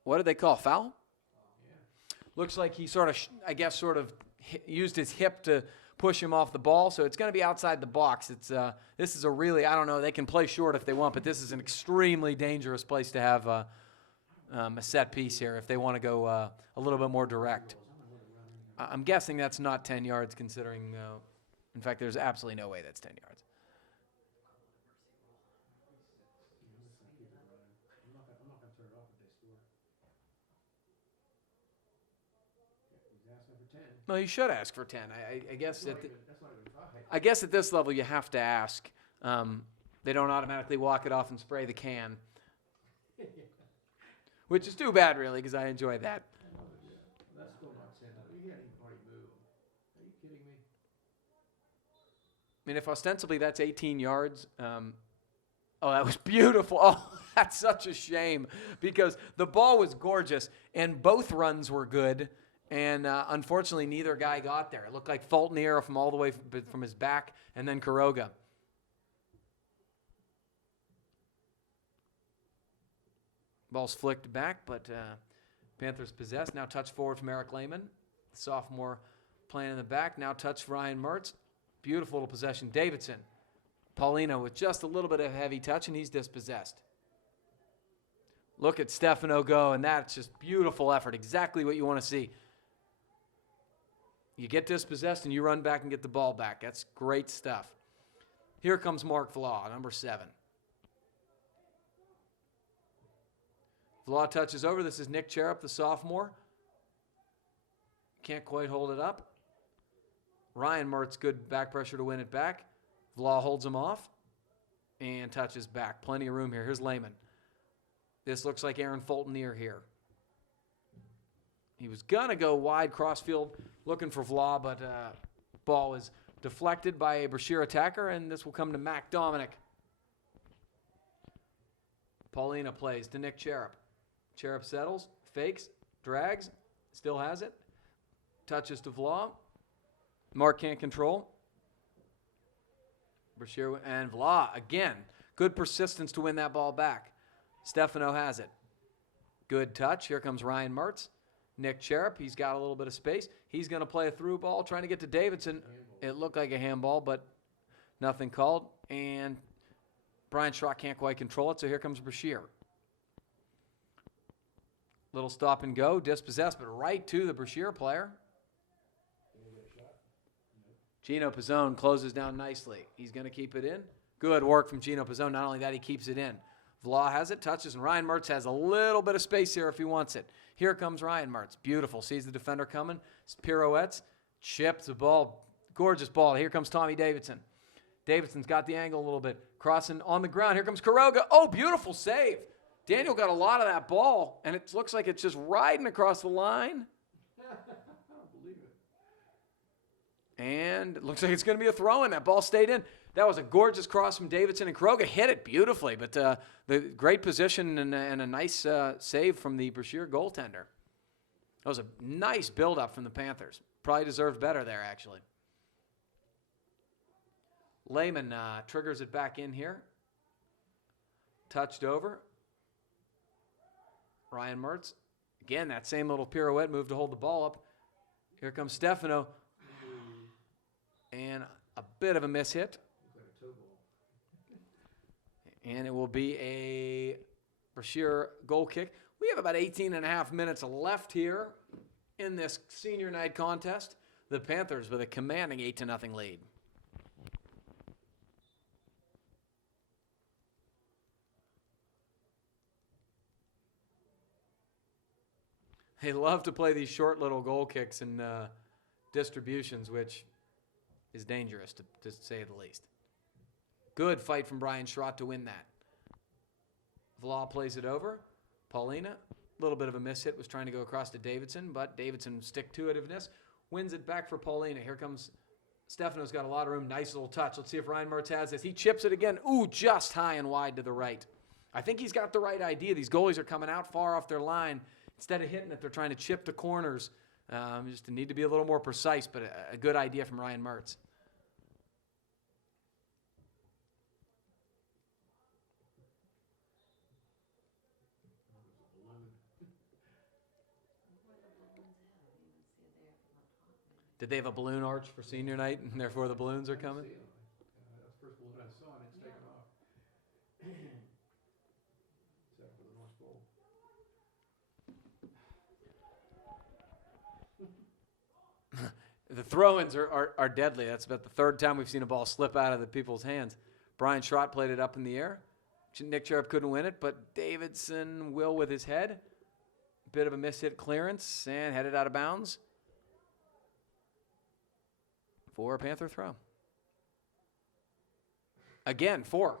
What did they call? Foul? Looks like he sort of used his hip to push him off the ball, so it's going to be outside the box. This is a really, I don't know, they can play short if they want, but this is an extremely dangerous place to have a set piece here if they want to go a little bit more direct. I'm guessing that's not 10 yards considering, in fact, there's absolutely no way that's 10 yards. I'm not going to turn it off if they score. He's asking for 10. Well, you should ask for 10. I guess That's not even 5. I guess at this level you have to ask. They don't automatically walk it off and spray the can, which is too bad, really, because I enjoy that. That's still not 10. You can't even hardly move. Are you kidding me? I mean, if ostensibly that's 18 yards, oh, that was beautiful. Oh, that's such a shame because the ball was gorgeous and both runs were good. And unfortunately, neither guy got there. It looked like Fulton era from all the way from his back and then Kuroga. Ball's flicked back, but Panthers possessed. Now touch forward from Eric Lehman. The sophomore playing in the back. Now touch Ryan Mertz. Beautiful little possession. Davidson. Paulina with just a little bit of heavy touch, and he's dispossessed. Look at Stefano go, and that's just beautiful effort. Exactly what you want to see. You get dispossessed, and you run back and get the ball back. That's great stuff. Here comes Mark Vlau, number 7. Vlau touches over. This is Nick Cherup, the sophomore. Can't quite hold it up. Ryan Mertz, good back pressure to win it back. Vlau holds him off and touches back. Plenty of room here. Here's Lehman. This looks like Aaron Fulton near here. He was going to go wide crossfield looking for Vlau, but ball is deflected by a Brashear attacker, and this will come to Mac Dominic. Paulina plays to Nick Cherup. Cherup settles, fakes, drags, still has it. Touches to Vlau. Mark can't control. Brashear and Vlau again. Good persistence to win that ball back. Stefano has it. Good touch. Here comes Ryan Mertz. Nick Cherup, he's got a little bit of space. He's going to play a through ball, trying to get to Davidson. It looked like a handball, but nothing called. And Brian Schrott can't quite control it, so here comes Brashear. Little stop and go, dispossessed, but right to the Brashear player. Gino Pizzone closes down nicely. He's going to keep it in. Good work from Gino Pizzone. Not only that, he keeps it in. Vlau has it, touches, and Ryan Mertz has a little bit of space here if he wants it. Here comes Ryan Mertz. Beautiful. Sees the defender coming. Pirouettes. Chips the ball. Gorgeous ball. Here comes Tommy Davidson. Davidson's got the angle a little bit. Crossing on the ground. Here comes Quiroga. Oh, beautiful save. Daniel got a lot of that ball, and it looks like it's just riding across the line. I don't believe it. And it looks like it's going to be a throw-in. That ball stayed in. That was a gorgeous cross from Davidson, and Quiroga hit it beautifully. But the great position and a nice save from the Brashear goaltender. That was a nice build-up from the Panthers. Probably deserved better there, actually. Lehman triggers it back in here. Touched over. Ryan Mertz. Again, that same little pirouette move to hold the ball up. Here comes Stefano. And a bit of a miss hit. And it will be a Brashear goal kick. We have about 18 and a half minutes left here in this senior night contest. The Panthers with a commanding 8-0 lead. They love to play these short little goal kicks and distributions, which is dangerous, to say the least. Good fight from Brian Schrott to win that. Vlau plays it over. Paulina, a little bit of a miss hit, was trying to go across to Davidson, but Davidson stick-to-itiveness wins it back for Paulina. Here comes Stefano's got a lot of room. Nice little touch. Let's see if Ryan Mertz has this. He chips it again. Ooh, just high and wide to the right. I think he's got the right idea. These goalies are coming out far off their line. Instead of hitting it, they're trying to chip to corners. Just need to be a little more precise, but a good idea from Ryan Mertz. Did they have a balloon arch for senior night, and therefore the balloons are coming? That's the first balloon I saw, and it's taken off. Except for the North Pole. The throw-ins are deadly. That's about the third time we've seen a ball slip out of the people's hands. Brian Schrott played it up in the air. Nick Cherup couldn't win it, but Davidson will with his head. Bit of a miss-hit clearance and headed out of bounds for a Panther throw. Again, 4.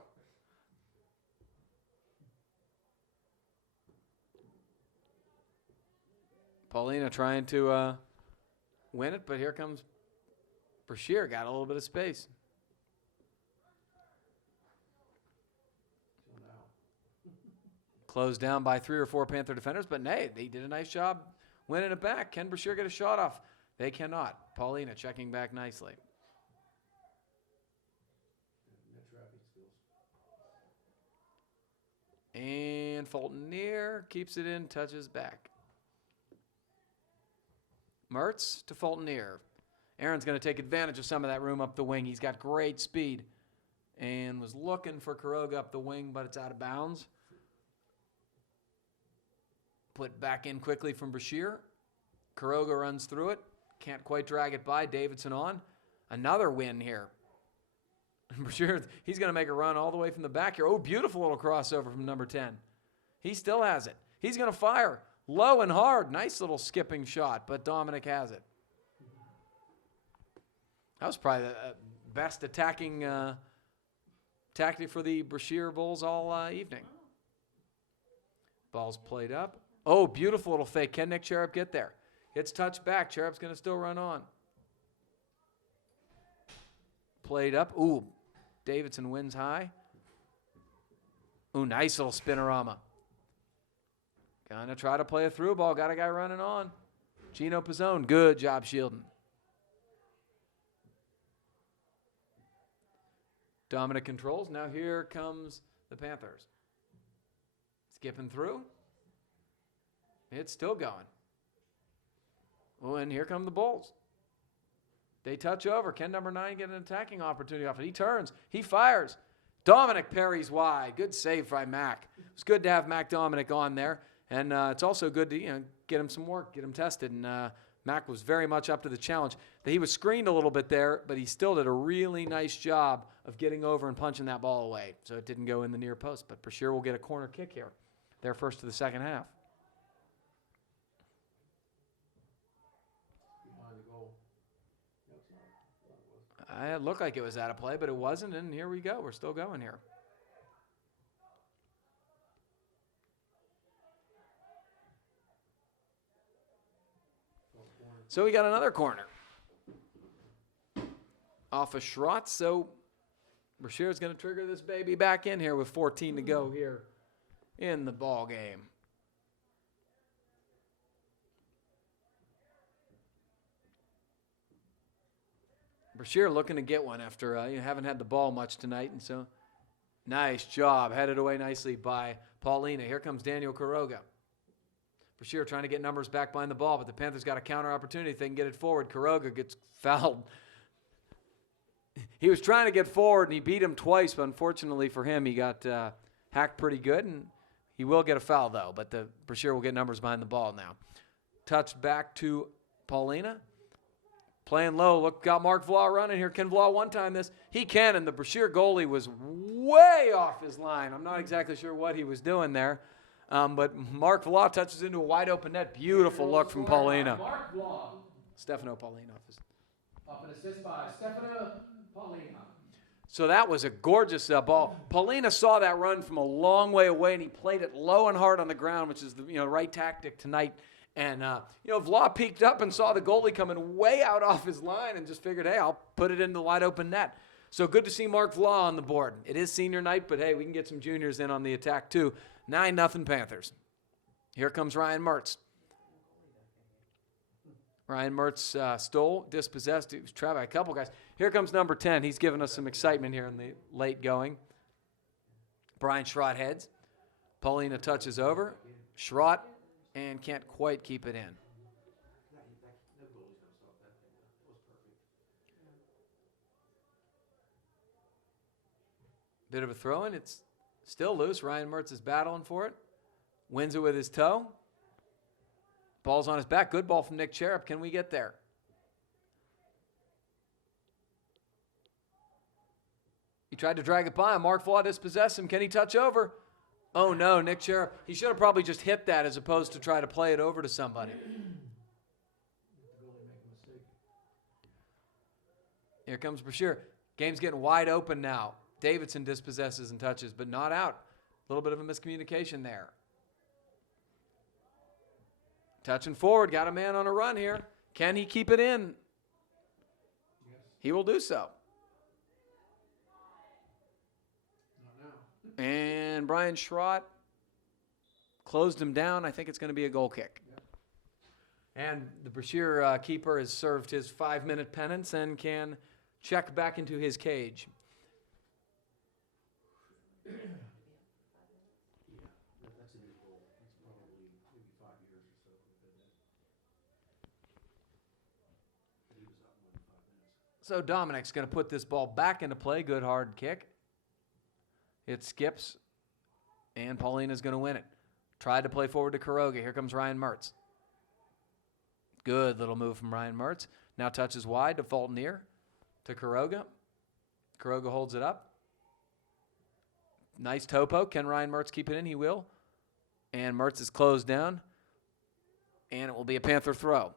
Paulina trying to win it, but here comes Brashear. Got a little bit of space. Closed down by 3 or 4 Panther defenders, but nay, they did a nice job winning it back. Can Brashear get a shot off? They cannot. Paulina checking back nicely. And Fulton near, keeps it in, touches back. Mertz to Fulton near. Aaron's going to take advantage of some of that room up the wing. He's got great speed. And was looking for Kuroga up the wing, but it's out of bounds. Put back in quickly from Brashear. Kuroga runs through it. Can't quite drag it by. Davidson on. Another win here. Brashear, he's going to make a run all the way from the back here. Oh, beautiful little crossover from number 10. He still has it. He's going to fire low and hard. Nice little skipping shot, but Dominic has it. That was probably the best attacking tactic for the Brashear Bulls all evening. Ball's played up. Oh, beautiful little fake. Can Nick Cherub get there? It's touched back. Cherub's going to still run on. Played up. Ooh, Davidson wins high. Ooh, nice little spinorama. Gonna try to play a through ball. Got a guy running on. Gino Pizzone. Good job shielding. Dominic controls. Now here comes the Panthers. Skipping through. It's still going. Oh, and here come the Bulls. They touch over. Can number 9 get an attacking opportunity off it? He turns. He fires. Dominic parries wide. Good save by Mac. It's good to have Mac Dominic on there. And it's also good to get him some work, get him tested. And Mac was very much up to the challenge. He was screened a little bit there, but he still did a really nice job of getting over and punching that ball away. So it didn't go in the near post. But Brashear will get a corner kick here. Their first of the second half. It looked like it was out of play, but it wasn't, and here we go. We're still going here. So we got another corner. Off of Schrott, so Brashear's going to trigger this baby back in here with 14 to go here in the ball game. Brashear looking to get one after you haven't had the ball much tonight, and so nice job. Headed away nicely by Paulina. Here comes Daniel Kuroga. Brashear trying to get numbers back behind the ball, but the Panthers got a counter opportunity if they can get it forward. Kuroga gets fouled. He was trying to get forward, and he beat him twice, but unfortunately for him, he got hacked pretty good, and he will get a foul, though, but the Brashear will get numbers behind the ball now. Touched back to Paulina. Playing low. Look, got Mark Vlau running here. Can Vlau one-time this? He can, and the Brashear goalie was way off his line. I'm not exactly sure what he was doing there. But Mark Vlau touches into a wide-open net. Beautiful look from Paulina. Mark Vlau. Stefano Paulina. Off an assist by Stefano Paulina. So that was a gorgeous ball. Paulina saw that run from a long way away, and he played it low and hard on the ground, which is the right tactic tonight. And, Vlau peeked up and saw the goalie coming way out off his line and just figured, hey, I'll put it in the wide open net. So good to see Mark Vlau on the board. It is senior night, but, hey, we can get some juniors in on the attack, too. 9-0 Panthers. Here comes Ryan Mertz. Ryan Mertz stole, dispossessed. He was trapped by a couple guys. Here comes number 10. He's giving us some excitement here in the late going. Brian Schrott heads. Paulina touches over. Schrott. And can't quite keep it in. Bit of a throw-in. It's still loose. Ryan Mertz is battling for it. Wins it with his toe. Ball's on his back. Good ball from Nick Cherub. Can we get there? He tried to drag it by him. Mark Vlau dispossessed him. Can he touch over? Oh, no, Nick Cherub. He should have probably just hit that as opposed to try to play it over to somebody. Here comes Brashear. Game's getting wide open now. Davidson dispossesses and touches, but not out. A little bit of a miscommunication there. Touching forward. Got a man on a run here. Can he keep it in? Yes. He will do so. And Brian Schrott closed him down. I think it's going to be a goal kick. Yep. And the Brashear keeper has served his 5-minute penance and can check back into his cage. So Dominic's going to put this ball back into play. Good hard kick. It skips, and Paulina's going to win it. Tried to play forward to Kuroga. Here comes Ryan Mertz. Good little move from Ryan Mertz. Now touches wide to Fulton near to Kuroga. Kuroga holds it up. Nice topo. Can Ryan Mertz keep it in? He will. And Mertz is closed down. And it will be a Panther throw.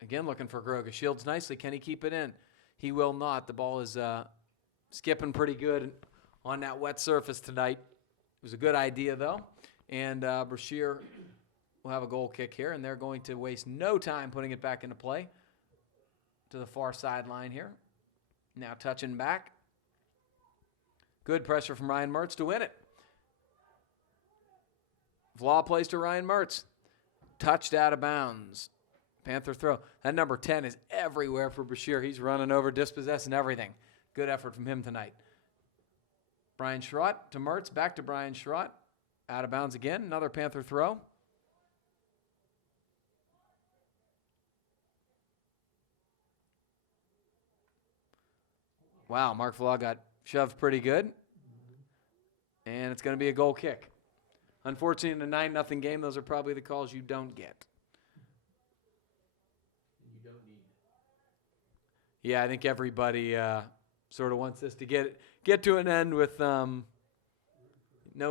Again, looking for Kuroga. Shields nicely. Can he keep it in? He will not. The ball is skipping pretty good on that wet surface tonight. It was a good idea, though. And Brashear will have a goal kick here, and they're going to waste no time putting it back into play to the far sideline here. Now touching back. Good pressure from Ryan Mertz to win it. Vlau plays to Ryan Mertz. Touched out of bounds. Panther throw. That number 10 is everywhere for Brashear. He's running over, dispossessing everything. Good effort from him tonight. Brian Schrott to Mertz. Back to Brian Schrott. Out of bounds again. Another Panther throw. Wow, Mark Vlau got shoved pretty good. And it's going to be a goal kick. Unfortunately, in a 9-0 game, those are probably the calls you don't get. You don't need. Yeah, I think everybody sort of wants this to get to an end with no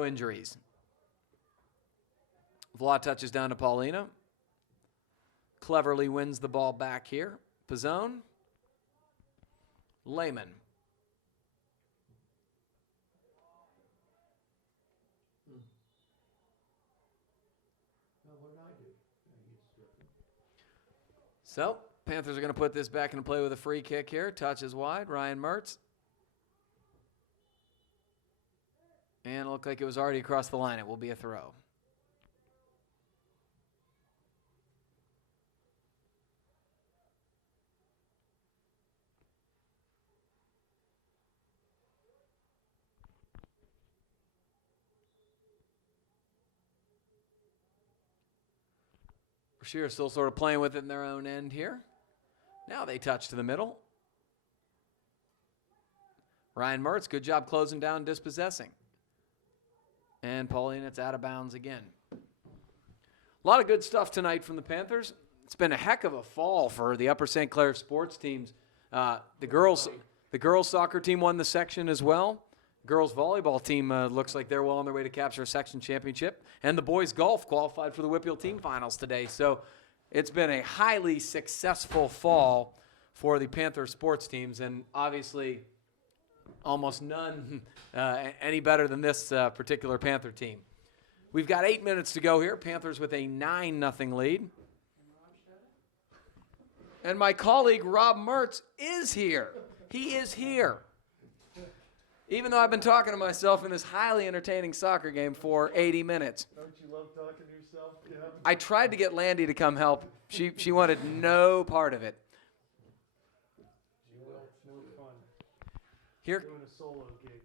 injuries. Vlau touches down to Paulina. Cleverly wins the ball back here. Pizzone. Lehman. Well, what did I do? I get stripping. So, Panthers are going to put this back into play with a free kick here. Touches wide. Ryan Mertz. And it looked like it was already across the line. It will be a throw. Brashear still sort of playing with it in their own end here. Now they touch to the middle. Ryan Mertz, good job closing down, dispossessing. And Paulina, it's out of bounds again. A lot of good stuff tonight from the Panthers. It's been a heck of a fall for the Upper St. Clair sports teams. The girls soccer team won the section as well. Girls volleyball team looks like they're well on their way to capture a section championship. And the boys golf qualified for the Whitfield team finals today. So it's been a highly successful fall for the Panther sports teams. And obviously almost none any better than this particular Panther team. We've got 8 minutes to go here. Panthers with a 9-0 lead. And my colleague Rob Mertz is here. He is here. Even though I've been talking to myself in this highly entertaining soccer game for 80 minutes. Don't you love talking to yourself? Yeah. I tried to get Landy to come help. She wanted no part of it. You will. It's no fun. Here Doing a solo gig.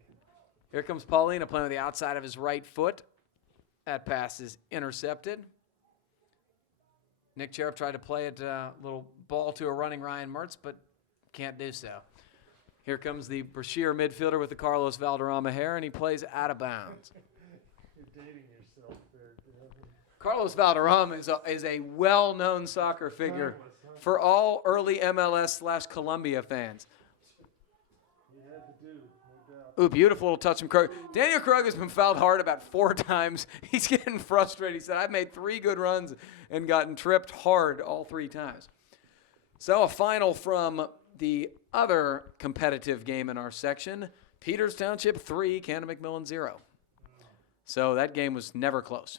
Here comes Paulina playing with the outside of his right foot. That pass is intercepted. Nick Cherub tried to play it a little ball to a running Ryan Mertz, but can't do so. Here comes the Brashear midfielder with the Carlos Valderrama hair, and he plays out of bounds. You're dating yourself there. Carlos Valderrama is a well-known soccer figure for all early MLS/Columbia fans. You had to do, no doubt. Ooh, beautiful little touch from Krug. Daniel Krug has been fouled hard about 4 times. He's getting frustrated. He said, I've made 3 good runs and gotten tripped hard all 3 times. So a final from the other competitive game in our section. Peters Township 3, Canada McMillan 0. So that game was never close.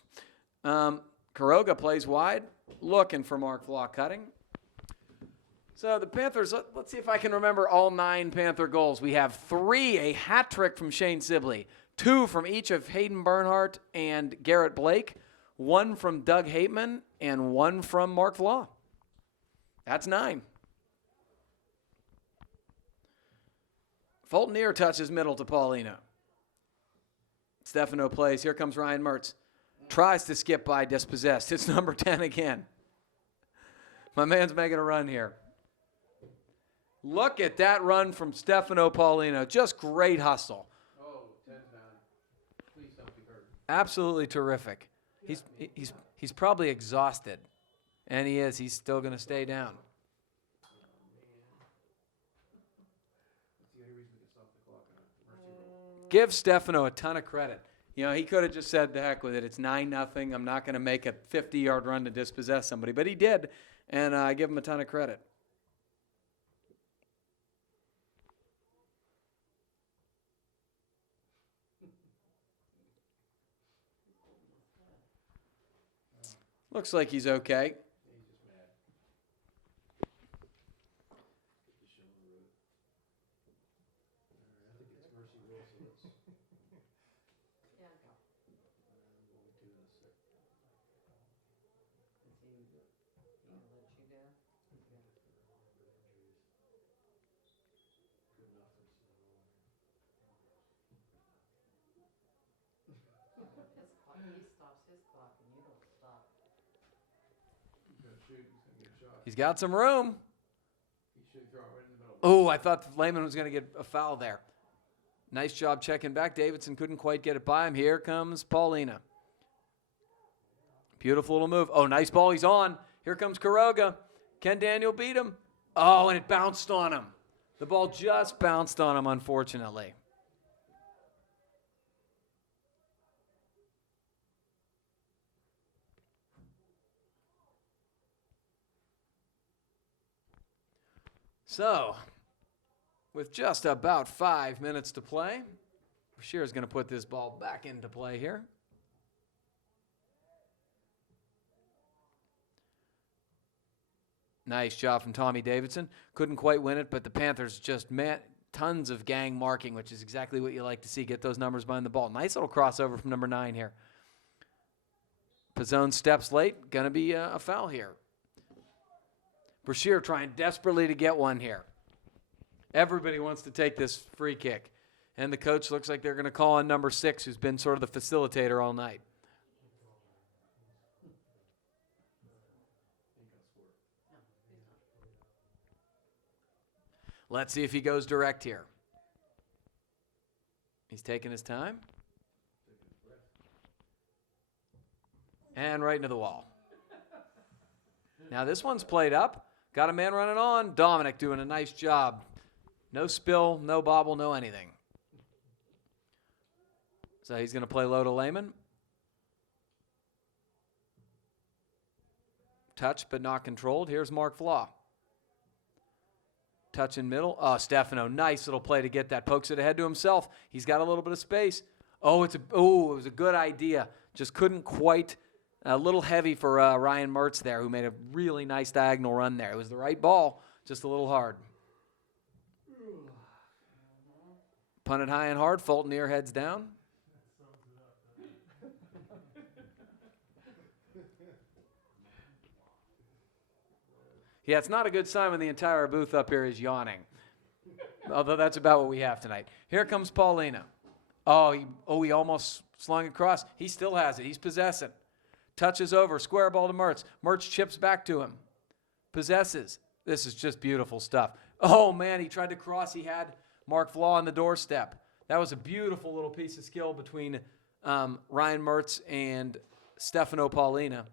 Kuroga plays wide, looking for Mark Vlau cutting. So the Panthers, let's see if I can remember all 9 Panther goals. We have 3, a hat trick from Shane Sibley, 2 from each of Hayden Bernhardt and Garrett Blake, 1 from Doug Hateman, and 1 from Mark Vlau. That's 9. Fulton Neer touches middle to Paulina. Stefano plays. Here comes Ryan Mertz. Tries to skip by dispossessed. It's number 10 again. My man's making a run here. Look at that run from Stefano Paulino. Just great hustle. Oh, 10's down. Please don't be hurt. Absolutely terrific. He's probably exhausted. And he is. He's still going to stay down. That's the only reason we can stop the clock on a mercy rule. Give Stefano a ton of credit. You know, he could have just said, the heck with it. It's 9-0. I'm not going to make a 50-yard run to dispossess somebody. But he did, and I give him a ton of credit. Looks like he's okay. He's just mad. Just showing the road. I think it's mercy rule, so let's. Yeah, go. We'll do in a sec. Is he gonna let you down? Good enough for us to go on. His clock, he stops his clock and you don't stop. He's gonna shoot. He's gonna get a shot. He's got some room. He should throw it right in the middle. Oh, I thought Lehman was going to get a foul there. Nice job checking back. Davidson couldn't quite get it by him. Here comes Paulina. Beautiful little move. Oh, nice ball. He's on. Here comes Quiroga. Can Daniel beat him? Oh, and it bounced on him. The ball just bounced on him, unfortunately. So, with just about 5 minutes to play, Brashear is going to put this ball back into play here. Nice job from Tommy Davidson. Couldn't quite win it, but the Panthers just tons of gang marking, which is exactly what you like to see. Get those numbers behind the ball. Nice little crossover from number 9 here. Pizzone steps late. Going to be a foul here. Brashear trying desperately to get one here. Everybody wants to take this free kick. And the coach looks like they're going to call on number 6, who's been sort of the facilitator all night. Let's see if he goes direct here. He's taking his time. And right into the wall. Now this one's played up. Got a man running on. Dominic doing a nice job. No spill, no bobble, no anything. So he's going to play low to Lehman. Touch but not controlled. Here's Mark Flaw. Touch in middle. Oh, Stefano, nice little play to get that. Pokes it ahead to himself. He's got a little bit of space. Oh, it was a good idea. Just couldn't quite. A little heavy for Ryan Mertz there, who made a really nice diagonal run there. It was the right ball, just a little hard. Punted high and hard. Fulton near heads down. Yeah, it's not a good sign when the entire booth up here is yawning. Although that's about what we have tonight. Here comes Paulina. He almost slung across. He still has it. He's possessing. Touches over. Square ball to Mertz. Mertz chips back to him. Possesses. This is just beautiful stuff. Oh, man, he tried to cross. He had Mark Flaw on the doorstep. That was a beautiful little piece of skill between Ryan Mertz and Stefano Paulina.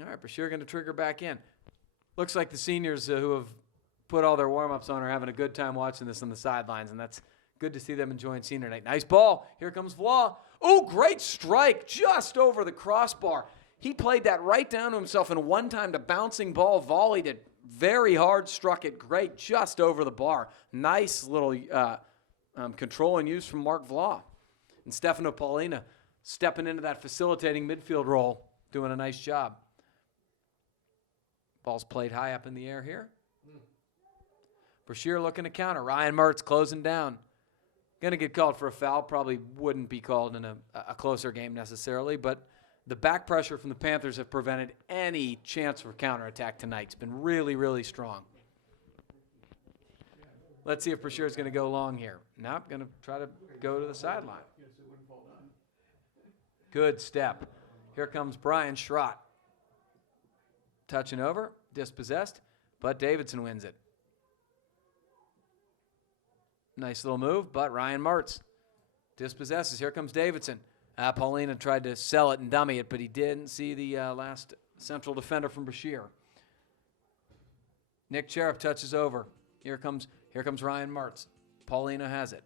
All right, Brashear going to trigger back in. Looks like the seniors who have put all their warm-ups on are having a good time watching this on the sidelines, and that's good to see them enjoying senior night. Nice ball. Here comes Flaw. Oh, great strike just over the crossbar. He played that right down to himself, and one time the bouncing ball volleyed it very hard, struck it great just over the bar. Nice little control and use from Mark Flaw. And Stefano Paulina stepping into that facilitating midfield role, doing a nice job. Ball's played high up in the air here. Brashear looking to counter. Ryan Mertz closing down. Going to get called for a foul. Probably wouldn't be called in a closer game necessarily, but the back pressure from the Panthers have prevented any chance for counterattack tonight. It's been really, really strong. Yeah, Let's see if Brashear is going to go long here. Nope, going to try to go to the sideline. Good step. Here comes Brian Schrott. Touching over, dispossessed, but Davidson wins it. Nice little move, but Ryan Martz dispossesses. Here comes Davidson. Paulina tried to sell it and dummy it, but he didn't see the last central defender from Brashear. Nick Cherif touches over. Here comes Ryan Martz. Paulina has it.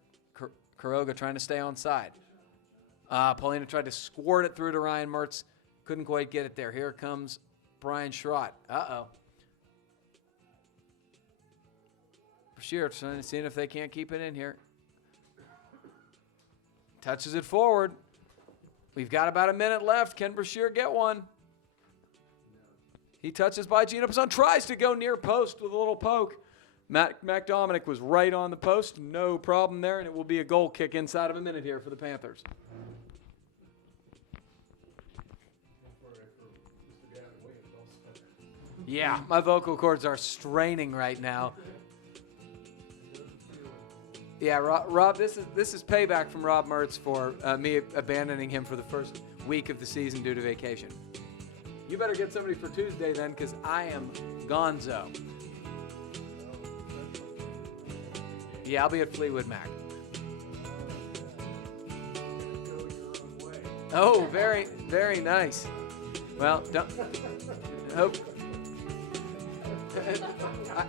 Kuroga trying to stay on side. Paulina tried to squirt it through to Ryan Martz. Couldn't quite get it there. Here comes Brian Schrott. Uh-oh. Brashear trying to see if they can't keep it in here. Touches it forward. We've got about a minute left. Can Brashear get one? He touches by Gino Pisson. Tries to go near post with a little poke. Mac Dominic was right on the post. No problem there, and it will be a goal kick inside of a minute here for the Panthers. Yeah, my vocal cords are straining right now. Yeah, Rob, this is payback from Rob Mertz for me abandoning him for the first week of the season due to vacation. You better get somebody for Tuesday then, because I am gonzo. Yeah, I'll be at Fleetwood Mac. Oh, very, very nice. Well, hope.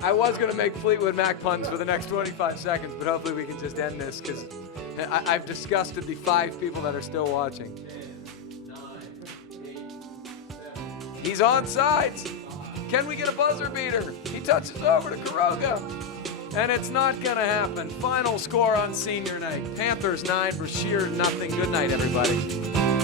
I was going to make Fleetwood Mac puns for the next 25 seconds, but hopefully we can just end this because I've disgusted the 5 people that are still watching. 10, 9, 8, 7. He's on sides. Can we get a buzzer beater? He touches over to Kuroga. And it's not going to happen. Final score on senior night. Panthers 9, Brashear nothing. Good night, everybody.